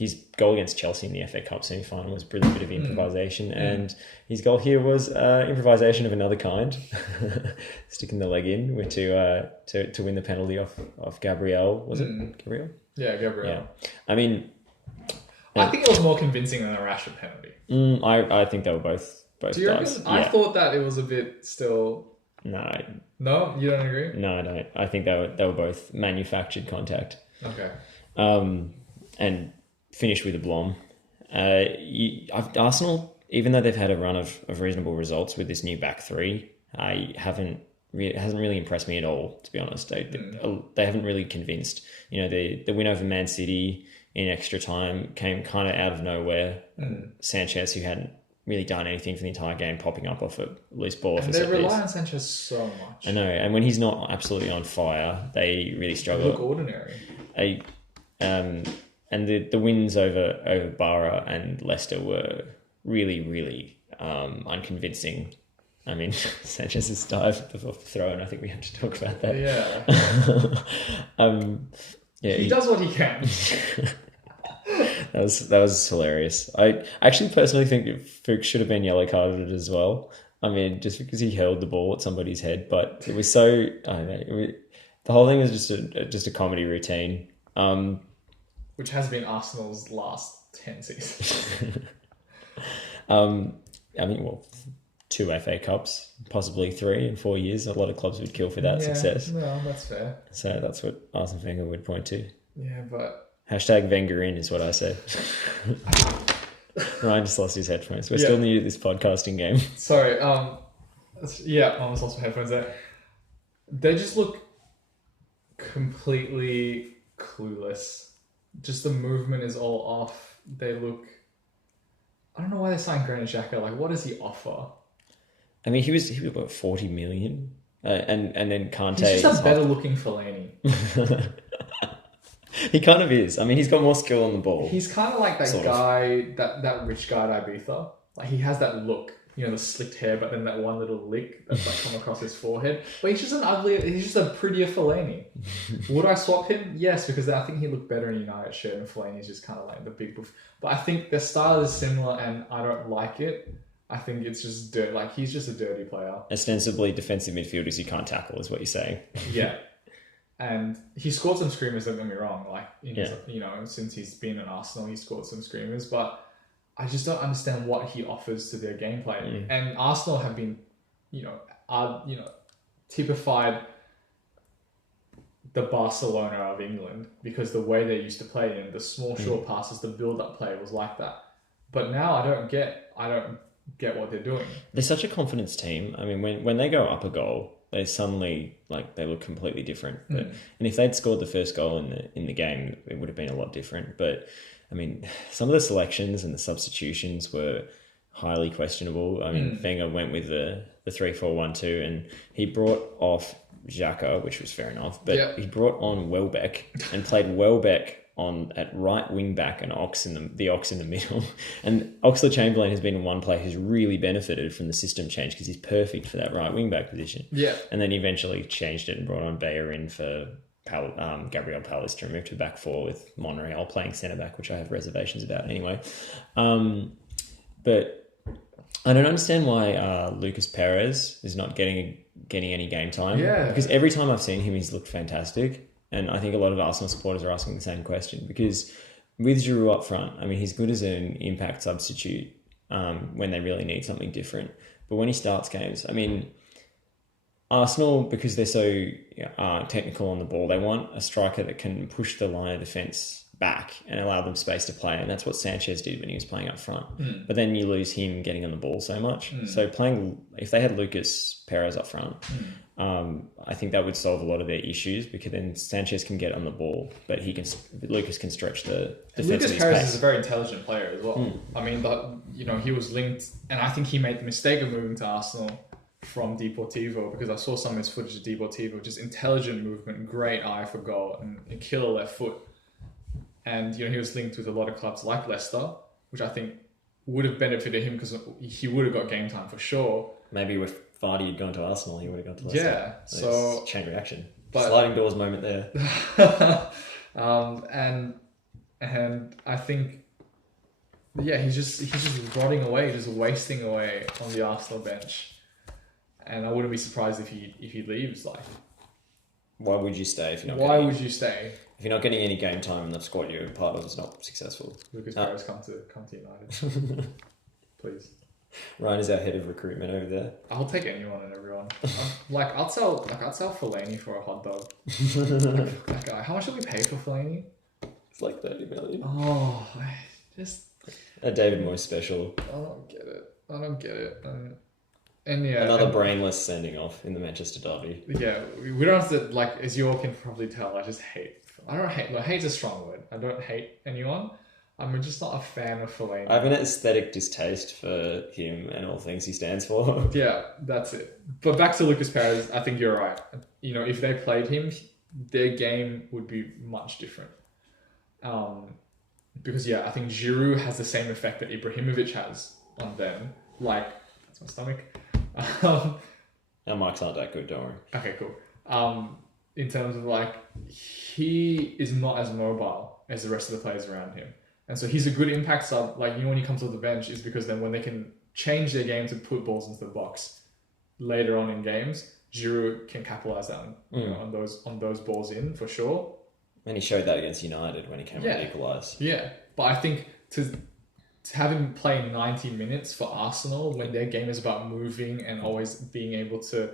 His goal against Chelsea in the FA Cup semi-final was a brilliant bit of improvisation, and his goal here was improvisation of another kind, sticking the leg in to win the penalty off Gabriel. Was it Gabriel? Yeah, Gabriel. Yeah. I mean, I think it was more convincing than a Rashford penalty. I think they were both. Do you reckon? I thought that it was a bit still. No. No, you don't agree? No, I don't. I think they were both manufactured contact. Okay. And finished with a blom. Arsenal, even though they've had a run of reasonable results with this new back three, it hasn't really impressed me at all, to be honest. They haven't really convinced. The win over Man City in extra time came kind of out of nowhere. Sanchez, who hadn't really done anything for the entire game, popping up off a loose ball. And they rely on Sanchez so much. I know, and when he's not absolutely on fire, they really struggle. They look ordinary. And the wins over Barra and Leicester were really, really unconvincing. I mean, Sanchez's dive before the throw, and I think we have to talk about that. Yeah. He does what he can. That was hilarious. I actually personally think Fuchs should have been yellow carded as well. I mean, just because he held the ball at somebody's head, but it was so. I don't know. The whole thing was just a comedy routine. Which has been Arsenal's last 10 seasons. I mean, 2 FA Cups, possibly 3 in 4 years. A lot of clubs would kill for that success. No, that's fair. So that's what Arsene Wenger would point to. Yeah, but... #Wenger in is what I said. Ryan just lost his headphones. We're still new to this podcasting game. Sorry. I almost lost my headphones there. They just look completely clueless. Just the movement is all off. They look... I don't know why they signed Granit Xhaka. Like, what does he offer? I mean, he was about 40 million. And then Kante... He's just a better looking Fellaini. He kind of is. I mean, he's got more skill on the ball. He's kind of like that guy, that rich guy at Ibiza. Like, he has that look. The slicked hair, but then that one little lick that's like come across his forehead. But he's just a prettier Fellaini. Would I swap him? Yes, because I think he looked better in a United shirt, and Fellaini's just kind of like the big buff. But I think their style is similar, and I don't like it. I think it's just dirt. Like, he's just a dirty player. Ostensibly defensive midfielders you can't tackle is what you're saying. Yeah. And he scored some screamers, don't get me wrong. Like, since he's been in Arsenal, he scored some screamers. But I just don't understand what he offers to their gameplay. And Arsenal have been, typified the Barcelona of England, because the way they used to play in the small short passes, the build-up play was like that. But now I don't get what they're doing. They're such a confidence team. I mean, when they go up a goal, they suddenly they look completely different. But and if they'd scored the first goal in the game, it would have been a lot different. But I mean, some of the selections and the substitutions were highly questionable. I mean, Wenger went with the 3-4-1-2, and he brought off Xhaka, which was fair enough, but he brought on Welbeck and played Welbeck on at right wing back and Ox in the middle. And Oxlade-Chamberlain has been one player who's really benefited from the system change because he's perfect for that right wing back position. Yeah. And then he eventually changed it and brought on Bayer in for Gabriel Palace to move to back four with Monreal playing centre back, which I have reservations about anyway. But I don't understand why Lucas Perez is not getting any game time. Yeah. Because every time I've seen him, he's looked fantastic. And I think a lot of Arsenal supporters are asking the same question, because with Giroud up front, I mean, he's good as an impact substitute when they really need something different. But when he starts games, I mean, Arsenal, because they're so technical on the ball, they want a striker that can push the line of defence back and allow them space to play. And that's what Sanchez did when he was playing up front. But then you lose him getting on the ball so much. So if they had Lucas Perez up front, I think that would solve a lot of their issues, because then Sanchez can get on the ball, but Lucas can stretch the defense. Lucas Perez is a very intelligent player as well. I mean, he was linked, and I think he made the mistake of moving to Arsenal from Deportivo, because I saw some of his footage of Deportivo, just intelligent movement, great eye for goal, and a killer left foot. And he was linked with a lot of clubs like Leicester, which I think would have benefited him because he would have got game time for sure. Maybe if Vardy had gone to Arsenal, he would have gone to Leicester. Yeah, so chain reaction, sliding doors moment there. And I think, he's just rotting away, just wasting away on the Arsenal bench. And I wouldn't be surprised if he leaves. Like, why would you stay if you're not? Why would you stay if you're not getting any game time in the squad you're part of is not successful? Lucas Perez, come to United, please. Ryan is our head of recruitment over there. I'll take anyone and everyone. I'd sell Fellaini for a hot dog. That guy. How much did we pay for Fellaini? It's like 30 million. Oh, a David Moyes special. I don't get it. And another brainless sending off in the Manchester derby. Yeah, we don't have to, as you all can probably tell, hate's a strong word. I don't hate anyone. I'm just not a fan of Fellaini. I have an aesthetic distaste for him and all things he stands for. Yeah, that's it. But back to Lucas Perez, I think you're right. If they played him, their game would be much different. Because I think Giroud has the same effect that Ibrahimovic has on them. That's my stomach. Our mics aren't that good, don't worry. Okay, cool. In terms of he is not as mobile as the rest of the players around him. And so he's a good impact sub, when he comes off the bench, is because then when they can change their game to put balls into the box later on in games, Giroud can capitalize on those balls in, for sure. And he showed that against United when he came on to equalise. Yeah, but I think to have him play 90 minutes for Arsenal when their game is about moving and always being able to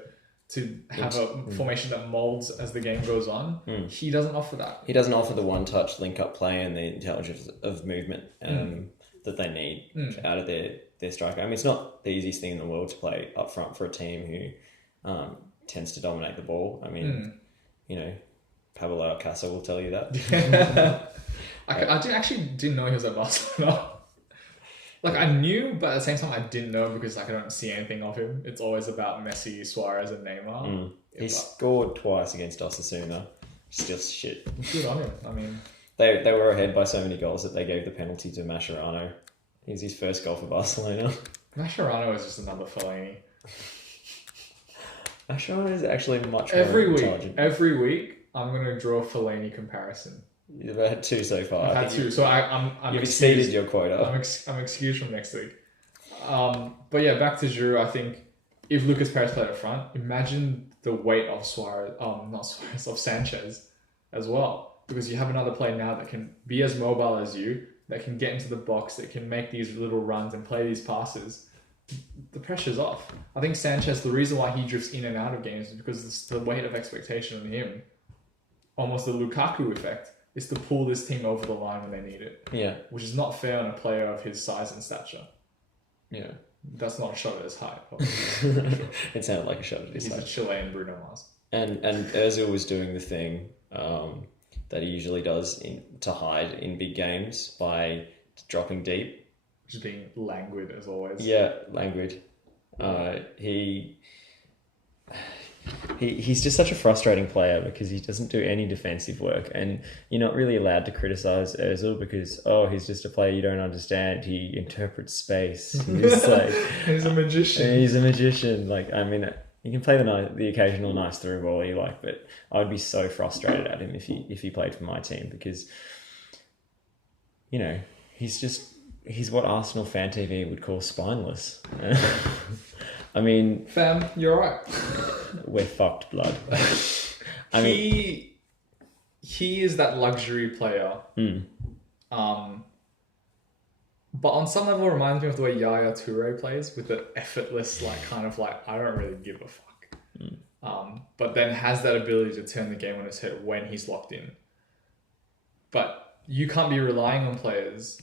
have a formation that molds as the game goes on, he doesn't offer that. He doesn't offer the one-touch link-up play and the intelligence of movement that they need out of their striker. I mean, it's not the easiest thing in the world to play up front for a team who tends to dominate the ball. I mean, Pablo Alcácer will tell you that. I didn't know he was at Barcelona. I knew, but at the same time, I didn't know because I don't see anything of him. It's always about Messi, Suarez, and Neymar. He scored twice against Osasuna. Still shit. Good on him. I mean, they were ahead by so many goals that they gave the penalty to Mascherano. It was his first goal for Barcelona. Mascherano is just another Fellaini. Mascherano is actually much more intelligent. Every week, I'm going to draw a Fellaini comparison. You've had two so far. I've had two, so I'm you've exceeded your quota. I'm excused from next week. But yeah, back to Giroud. I think if Lucas Perez played up front, imagine the weight of of Sanchez as well, because you have another player now that can be as mobile as you, that can get into the box, that can make these little runs and play these passes. The pressure's off. I think Sanchez, the reason why he drifts in and out of games is because it's the weight of expectation on him, almost the Lukaku effect, is to pull this team over the line when they need it. Yeah. Which is not fair on a player of his size and stature. Yeah. That's not a shot at his height. It sounded like a shot at his height. He's a Chilean Bruno Mars. And Ozil was doing the thing that he usually does to hide in big games by dropping deep. Just being languid as always. Yeah, languid. He's just such a frustrating player because he doesn't do any defensive work, and you're not really allowed to criticize Ozil because he's just a player you don't understand. He interprets space. He's like he's a magician. He's a magician. Like, I mean, you can play the occasional nice through ball you like, but I would be so frustrated at him if he played for my team because he's what Arsenal Fan TV would call spineless. I mean... Fam, you're right. We're fucked, blood. He is that luxury player. But on some level, it reminds me of the way Yaya Toure plays, with the effortless, I don't really give a fuck. But then has that ability to turn the game on its head when he's locked in. But you can't be relying on players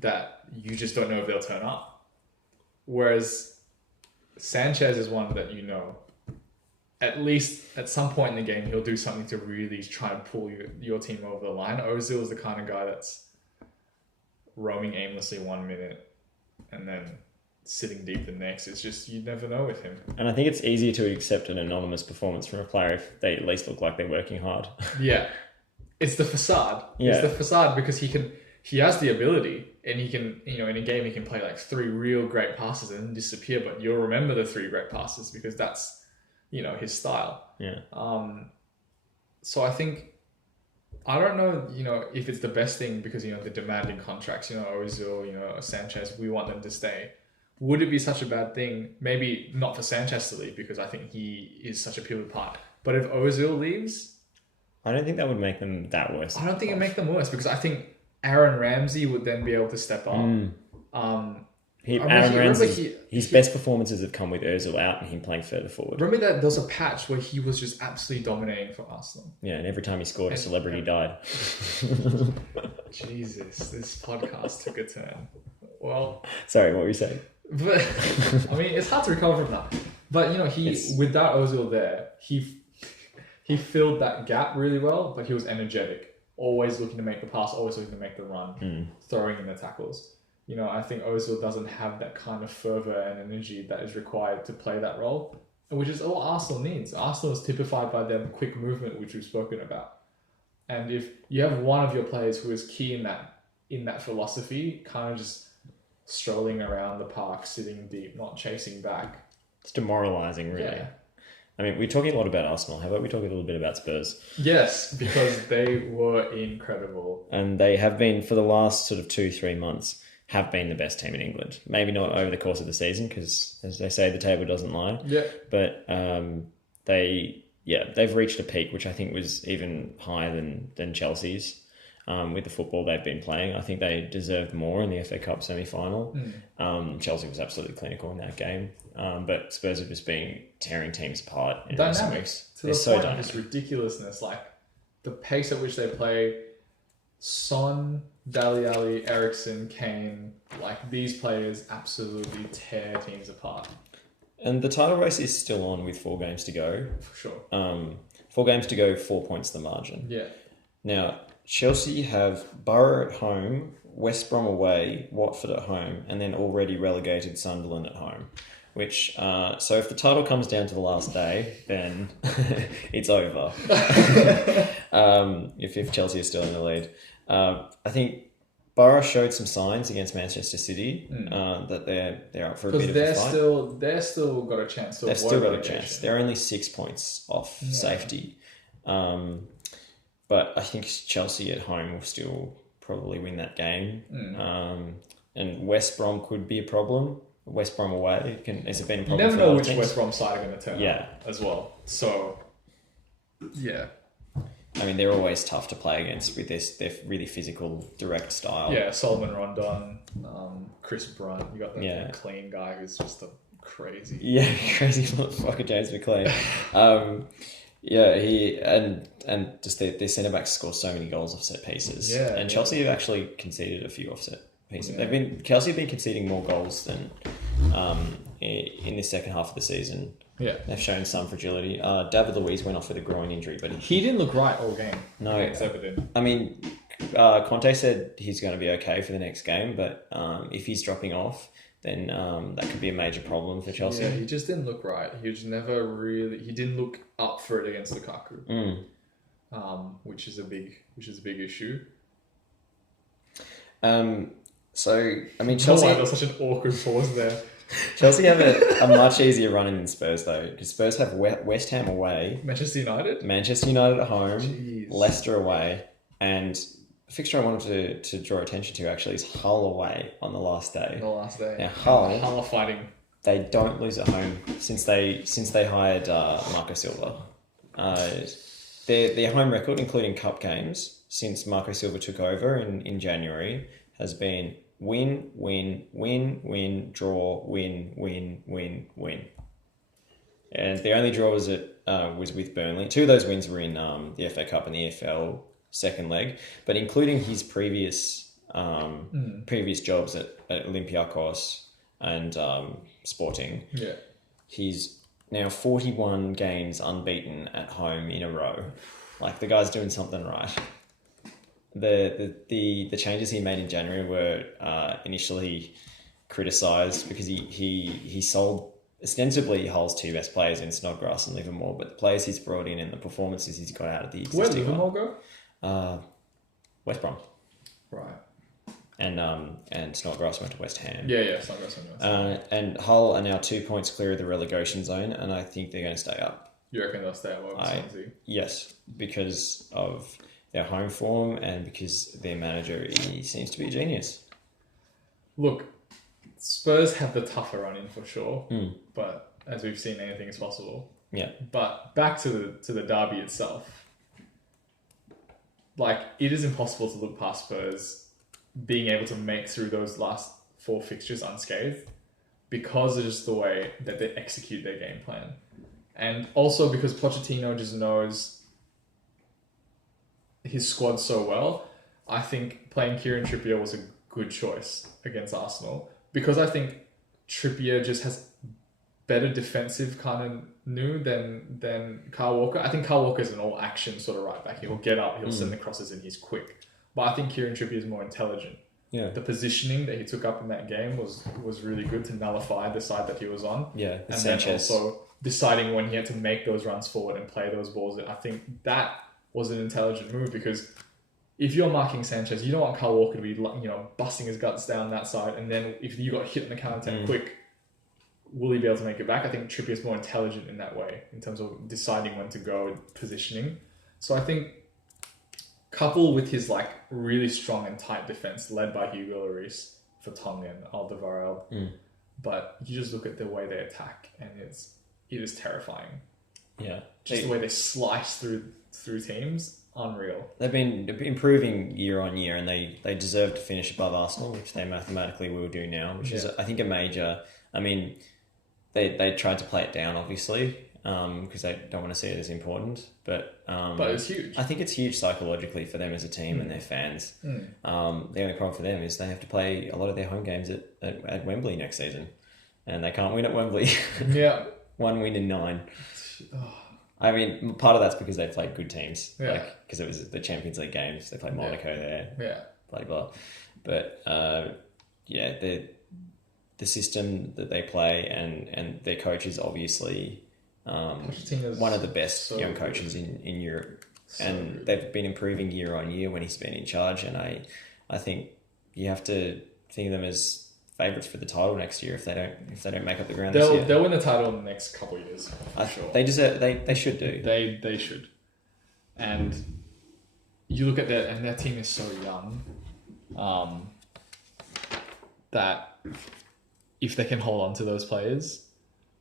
that you just don't know if they'll turn up. Whereas Sanchez is one that at least at some point in the game, he'll do something to really try and pull your team over the line. Ozil is the kind of guy that's roaming aimlessly 1 minute and then sitting deep the next. It's just, you never know with him. And I think it's easier to accept an anonymous performance from a player if they at least look like they're working hard. Yeah. It's the facade. Yeah. It's the facade because he has the ability and he can, in a game he can play like 3 real great passes and then disappear, but you'll remember the 3 great passes because that's, his style. Yeah. So I think, I don't know, if it's the best thing because, the demanding contracts, Ozil, Sanchez, we want them to stay. Would it be such a bad thing? Maybe not for Sanchez to leave because I think he is such a pivotal part. But if Ozil leaves... I don't think that would make them that worse. I don't think it'd make them worse because I think Aaron Ramsey would then be able to step up. His best performances have come with Ozil out and him playing further forward. Remember that there was a patch where he was just absolutely dominating for Arsenal. Yeah, and every time he scored, a celebrity died. Jesus, this podcast took a turn. Well, sorry, what were you saying? But I mean, it's hard to recover from that. But without Ozil there, he filled that gap really well. But he was energetic, always looking to make the pass, always looking to make the run, throwing in the tackles. I think Ozil doesn't have that kind of fervor and energy that is required to play that role, which is all Arsenal needs. Arsenal is typified by their quick movement, which we've spoken about. And if you have one of your players who is key in that philosophy, kind of just strolling around the park, sitting deep, not chasing back, it's demoralising, really. Yeah. I mean, we're talking a lot about Arsenal. How about we talk a little bit about Spurs? Yes, because they were incredible. And they have been, for the last sort of 2-3 months, have been the best team in England. Maybe not over the course of the season because, as they say, the table doesn't lie. Yeah. But they've reached a peak, which I think was even higher than Chelsea's with the football they've been playing. I think they deserved more in the FA Cup semi-final. Chelsea was absolutely clinical in that game. But Spurs have just been tearing teams apart. Dynamics. To the point of this ridiculousness, like the pace at which they play, Son, Dele Alli, Eriksen, Kane, like these players absolutely tear teams apart. And the title race is still on with 4 games to go. For sure. 4 games to go, 4 points the margin. Yeah. Now, Chelsea have Borough at home, West Brom away, Watford at home, and then already relegated Sunderland at home. Which, so if the title comes down to the last day, then it's over. If Chelsea is still in the lead. I think Borough showed some signs against Manchester City that they're up for a bit of a fight. They're still got a chance. They've still got a chance. They're only 6 points off safety. But I think Chelsea at home will still probably win that game. and West Brom could be a problem. West Brom away has it been a You problem? never for know other which teams? West Brom side are going to turn Yeah. up as well. So, yeah. I mean, they're always tough to play against with their really physical, direct style. Yeah, Solomon Rondon, Chris Brunt. You got that Yeah. McLean guy who's just a crazy. Yeah, crazy motherfucker, James McLean. He and just their centre backs score so many goals off set pieces. Yeah, and Chelsea have actually conceded a few offset pieces. Yeah. Chelsea have been conceding more goals than in the second half of the season. Yeah. They've shown some fragility. David Luiz went off with a groin injury, but He didn't look right all game. No. Against Everton. I mean, Conte said he's going to be okay for the next game, but if he's dropping off, then that could be a major problem for Chelsea. Yeah, he just didn't look right. He was never really. He didn't look up for it against Lukaku, which is a big issue. So I mean, Chelsea. Chelsea. There was such an awkward pause there. Chelsea have a much easier run in than Spurs though, because Spurs have West Ham away, Manchester United. Manchester United at home, Jeez. Leicester away, and a fixture I wanted to draw attention to actually is Hull away on the last day. The last day. Now Hull are fighting. They don't lose at home since they hired Marco Silva. Their home record, including cup games, since Marco Silva took over in January, has been win, draw, win. And the only draw was with Burnley. 2 of those wins were in the FA Cup and the EFL second leg. But including his previous jobs at Olympiacos and Sporting, he's now 41 games unbeaten at home in a row. Like, the guy's doing something right. The changes he made in January were initially criticised because he sold ostensibly Hull's 2 best players in Snodgrass and Livermore, but the players he's brought in and the performances he's got out of the existing. Where did Livermore go? West Brom. Right. And Snodgrass went to West Ham. Yeah, Snodgrass went to West Ham. And Hull are now 2 points clear of the relegation zone, and I think they're going to stay up. You reckon they'll stay up over Swansea? Yes, because of their home form and because their manager, he seems to be a genius. Look, Spurs have the tougher run in for sure, but as we've seen, anything is possible. Yeah. But back to the derby itself, like, it is impossible to look past Spurs being able to make through those last 4 fixtures unscathed because of just the way that they execute their game plan. And also because Pochettino just knows his squad so well. I think playing Kieran Trippier was a good choice against Arsenal because I think Trippier just has better defensive kind of than Kyle Walker. I think Kyle Walker is an all-action sort of right back. He'll get up, he'll send the crosses, and he's quick. But I think Kieran Trippier is more intelligent. Yeah. The positioning that he took up in that game was really good to nullify the side that he was on. Yeah, and Sanchez. then also deciding when he had to make those runs forward and play those balls. I think that was an intelligent move because if you're marking Sanchez, you don't want Kyle Walker to be, busting his guts down that side, and then if you got hit in the counter quick, will he be able to make it back? I think Trippier's more intelligent in that way in terms of deciding when to go and positioning. So I think, coupled with his really strong and tight defense led by Hugo Lloris, Vertonghen, Alderweireld, but you just look at the way they attack and it is terrifying. Yeah, Just the way they slice through teams, unreal. They've been improving year on year, and they deserve to finish above Arsenal, which they mathematically will do now, which is, I think, a major. I mean, they tried to play it down, obviously, because they don't want to see it as important, but it's huge. I think it's huge psychologically for them as a team and their fans. The only problem for them is they have to play a lot of their home games at Wembley next season, and they can't win at Wembley. Yeah. 1 win in 9. I mean, part of that's because they played good teams. Yeah. Because it was the Champions League games. They played Monaco there. Yeah. Blah, blah. But, the system that they play and their coach is obviously one of the best young coaches in Europe. And they've been improving year on year when he's been in charge. And I think you have to think of them as favourites for the title next year if they don't make up the ground this year. They'll win the title in the next couple of years, for sure. They deserve. They should do. They should. And you look at that, and their team is so young. that if they can hold on to those players,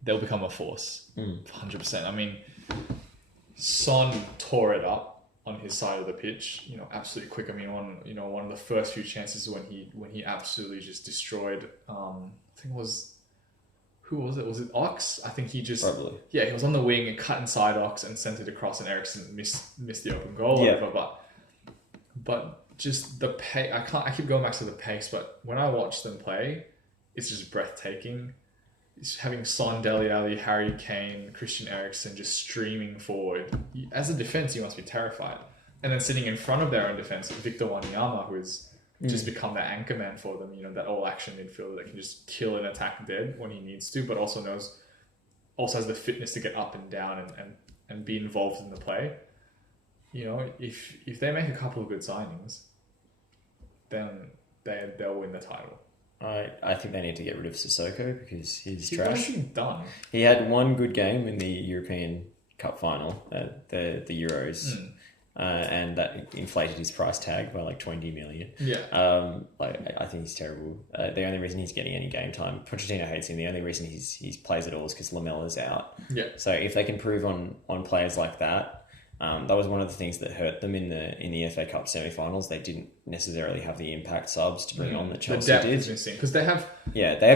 they'll become a force. 100%. I mean, Son tore it up on his side of the pitch. You know, absolutely quick. I mean, one of the first few chances when he absolutely just destroyed. I think it was. Who was it? Was it Ox? I think he just... Probably. Yeah, he was on the wing and cut inside Ox and sent it across, and Eriksen missed the open goal. Yeah. Whatever, but just the pace... I keep going back to the pace, but when I watch them play, it's just breathtaking. It's having Son, Dele Alli, Harry Kane, Christian Eriksen just streaming forward. As a defense, you must be terrified. And then sitting in front of their own defense, Victor Wanyama, who is... just become that anchor man for them, you know, that all-action midfielder that can just kill an attack dead when he needs to, but also has the fitness to get up and down and be involved in the play. You know, if they make a couple of good signings, then they'll win the title. I think they need to get rid of Sissoko because he's trash. Actually done. He had one good game in the European Cup final at the Euros. And that inflated his price tag by like 20 million. Yeah. I think he's terrible. The only reason he's getting any game time, Pochettino hates him. The only reason he plays at all is because Lamella's out. Yeah. So if they can prove on players like that, that was one of the things that hurt them in the FA Cup semi-finals. They didn't necessarily have the impact subs to bring on that Chelsea did. The did. depth is missing because they have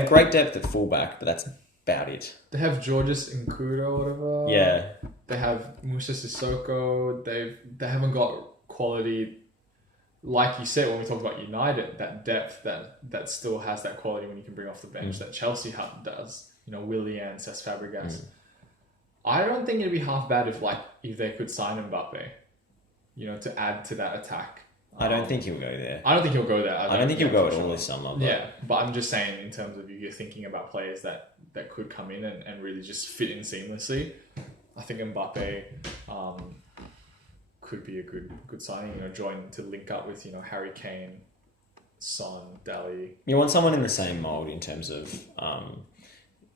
great depth at fullback, but that's about it. They have Georges Nkudo or whatever. Yeah. They have Musa Sissoko. They haven't got quality, like you said when we talked about United. That depth that still has that quality when you can bring off the bench that Chelsea does. You know, Willian, Cesc Fabregas. I don't think it'd be half bad if they could sign Mbappe. You know, to add to that attack. I don't think he'll go there. I don't think he'll go there. I don't think he'll go at all this summer. But... Yeah, but I'm just saying in terms of you're thinking about players that could come in and really just fit in seamlessly. I think Mbappe could be a good signing. You know, join to link up with Harry Kane, Son, Dele. You want someone in the same mold in terms of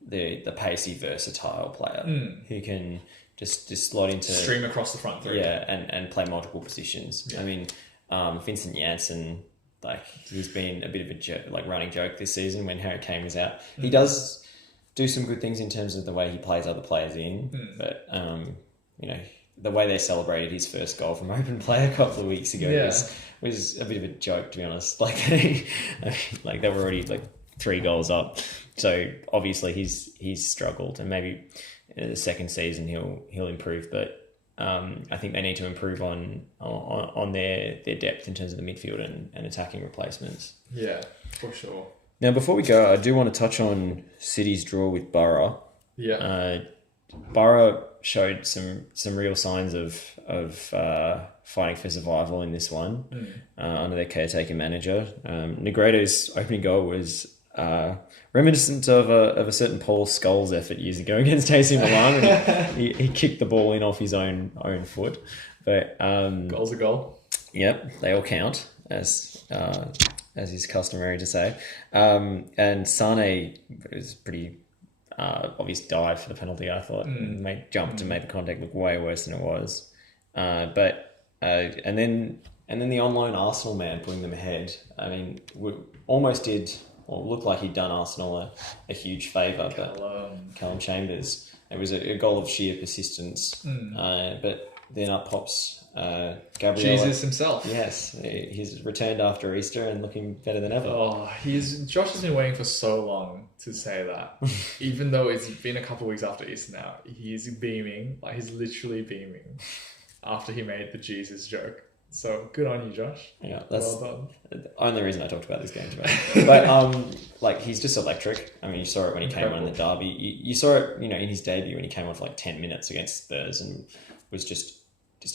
the pacey, versatile player who can just slot into stream across the front three. Yeah, and play multiple positions. Yeah. I mean, Vincent Janssen, he's been a bit of a running joke this season when Harry Kane was out. He does do some good things in terms of the way he plays other players in, but the way they celebrated his first goal from open play a couple of weeks ago was a bit of a joke, to be honest. They were already 3 goals up, so obviously he's struggled, and maybe in the second season he'll improve, but I think they need to improve on their depth in terms of the midfield and attacking replacements. Yeah, for sure. Now, before we go, I do want to touch on City's draw with Borough. Yeah. Borough showed some real signs of fighting for survival in this one under their caretaker manager. Negredo's opening goal was reminiscent of a certain Paul Scholes effort years ago against AC Milan. And he kicked the ball in off his own foot. But goal's a goal. Yep, they all count, as is customary to say. And Sane was pretty obvious dive for the penalty, I thought. Jumped and made the contact look way worse than it was. And then the on-loan Arsenal man putting them ahead. I mean, almost did, or looked like he'd done Arsenal a huge favour, but Callum Chambers. It was a goal of sheer persistence. But then up pops Gabriel. Jesus himself. Yes, he's returned after Easter and looking better than ever. Oh, Josh has been waiting for so long to say that. Even though it's been a couple of weeks after Easter now, he's beaming. He's literally beaming after he made the Jesus joke. So good on you, Josh. Yeah, that's well done. The only reason I talked about this game today. But he's just electric. I mean, you saw it when he came on in the derby. You saw it, in his debut when he came on for 10 minutes against Spurs and was just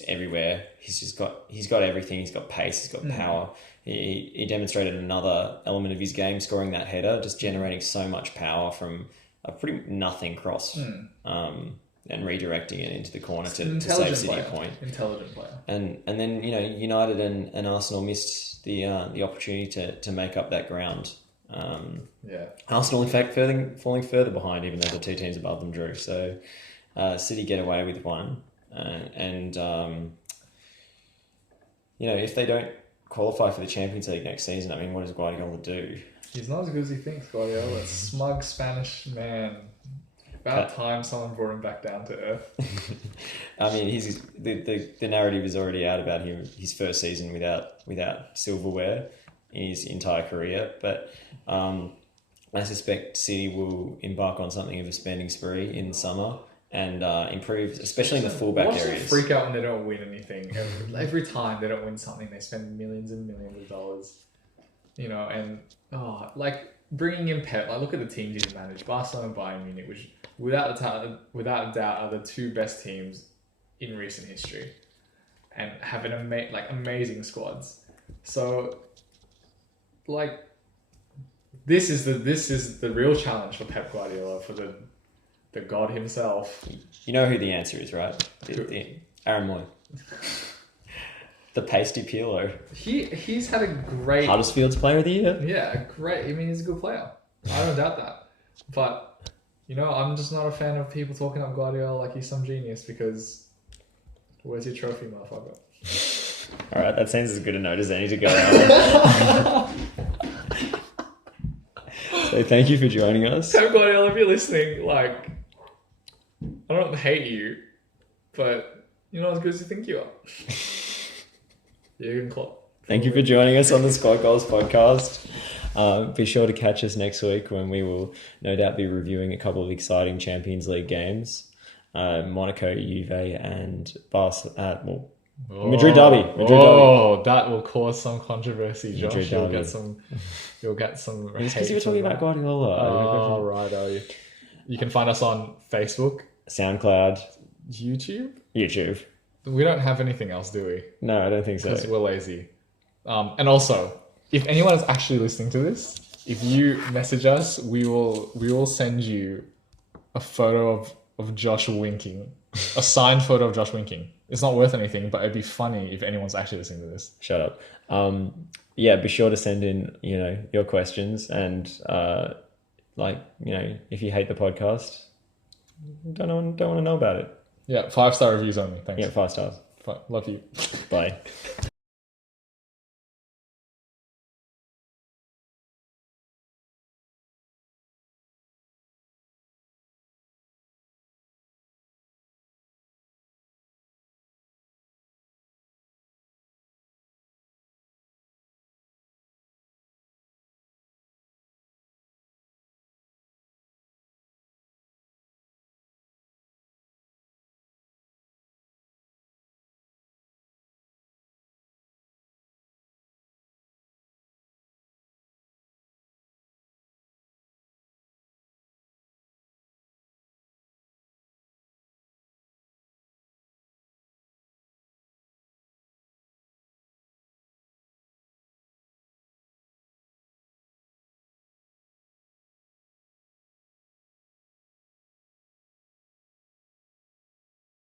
everywhere. He's got everything. He's got pace. He's got power. He demonstrated another element of his game, scoring that header, just generating so much power from a pretty nothing cross. And redirecting it into the corner to save City a point. Intelligent player. And then United and Arsenal missed the opportunity to make up that ground. Arsenal, in fact, falling further behind, even though the two teams above them drew. So City get away with one, if they don't qualify for the Champions League next season, I mean, what does Guardiola do? He's not as good as he thinks, Guardiola. That smug Spanish man. About time someone brought him back down to earth. I mean, the narrative is already out about him. His first season without silverware in his entire career, but I suspect City will embark on something of a spending spree in the summer and improve, especially in the fullback Watch areas. them freak out when they don't win anything. Every time they don't win something, they spend millions and millions of dollars. You know, and like bringing in Pep. Like, look at the teams he's managed: Barcelona and Bayern Munich, which without a doubt are the two best teams in recent history, and have an amazing squads. So, like, this is the real challenge for Pep Guardiola, for the god himself. You know who the answer is, right? Aaron Moy. The pasty peeler. He's had a great... Huddersfield's player of the year. Yeah, great. I mean, he's a good player. I don't doubt that. But, you know, I'm just not a fan of people talking up Guardiola like he's some genius, because where's your trophy, motherfucker? All right, that seems as good a note as any to go out. So thank you for joining us. Pep Guardiola, if you're listening, like, I don't hate you, but you're not as good as you think you are. Jürgen Klopp. Thank you for joining us on the Squad Goals podcast. Be sure to catch us next week when we will no doubt be reviewing a couple of exciting Champions League games. Monaco, Juve, and Madrid derby. That will cause some controversy, Josh. Madrid You'll derby. get some. It's because you were talking about Guardiola. Oh, right, are you? You can find us on Facebook, SoundCloud, YouTube. We don't have anything else, do we? No, I don't think so. Because we're lazy. And also, if anyone is actually listening to this, if you message us, we will send you a photo of Josh winking, a signed photo of Josh winking. It's not worth anything, but it'd be funny if anyone's actually listening to this. Shut up. Be sure to send in, your questions, and if you hate the podcast, don't want to know about it. Yeah, 5-star reviews only. Thanks. Yeah, 5 stars. Love you. Bye.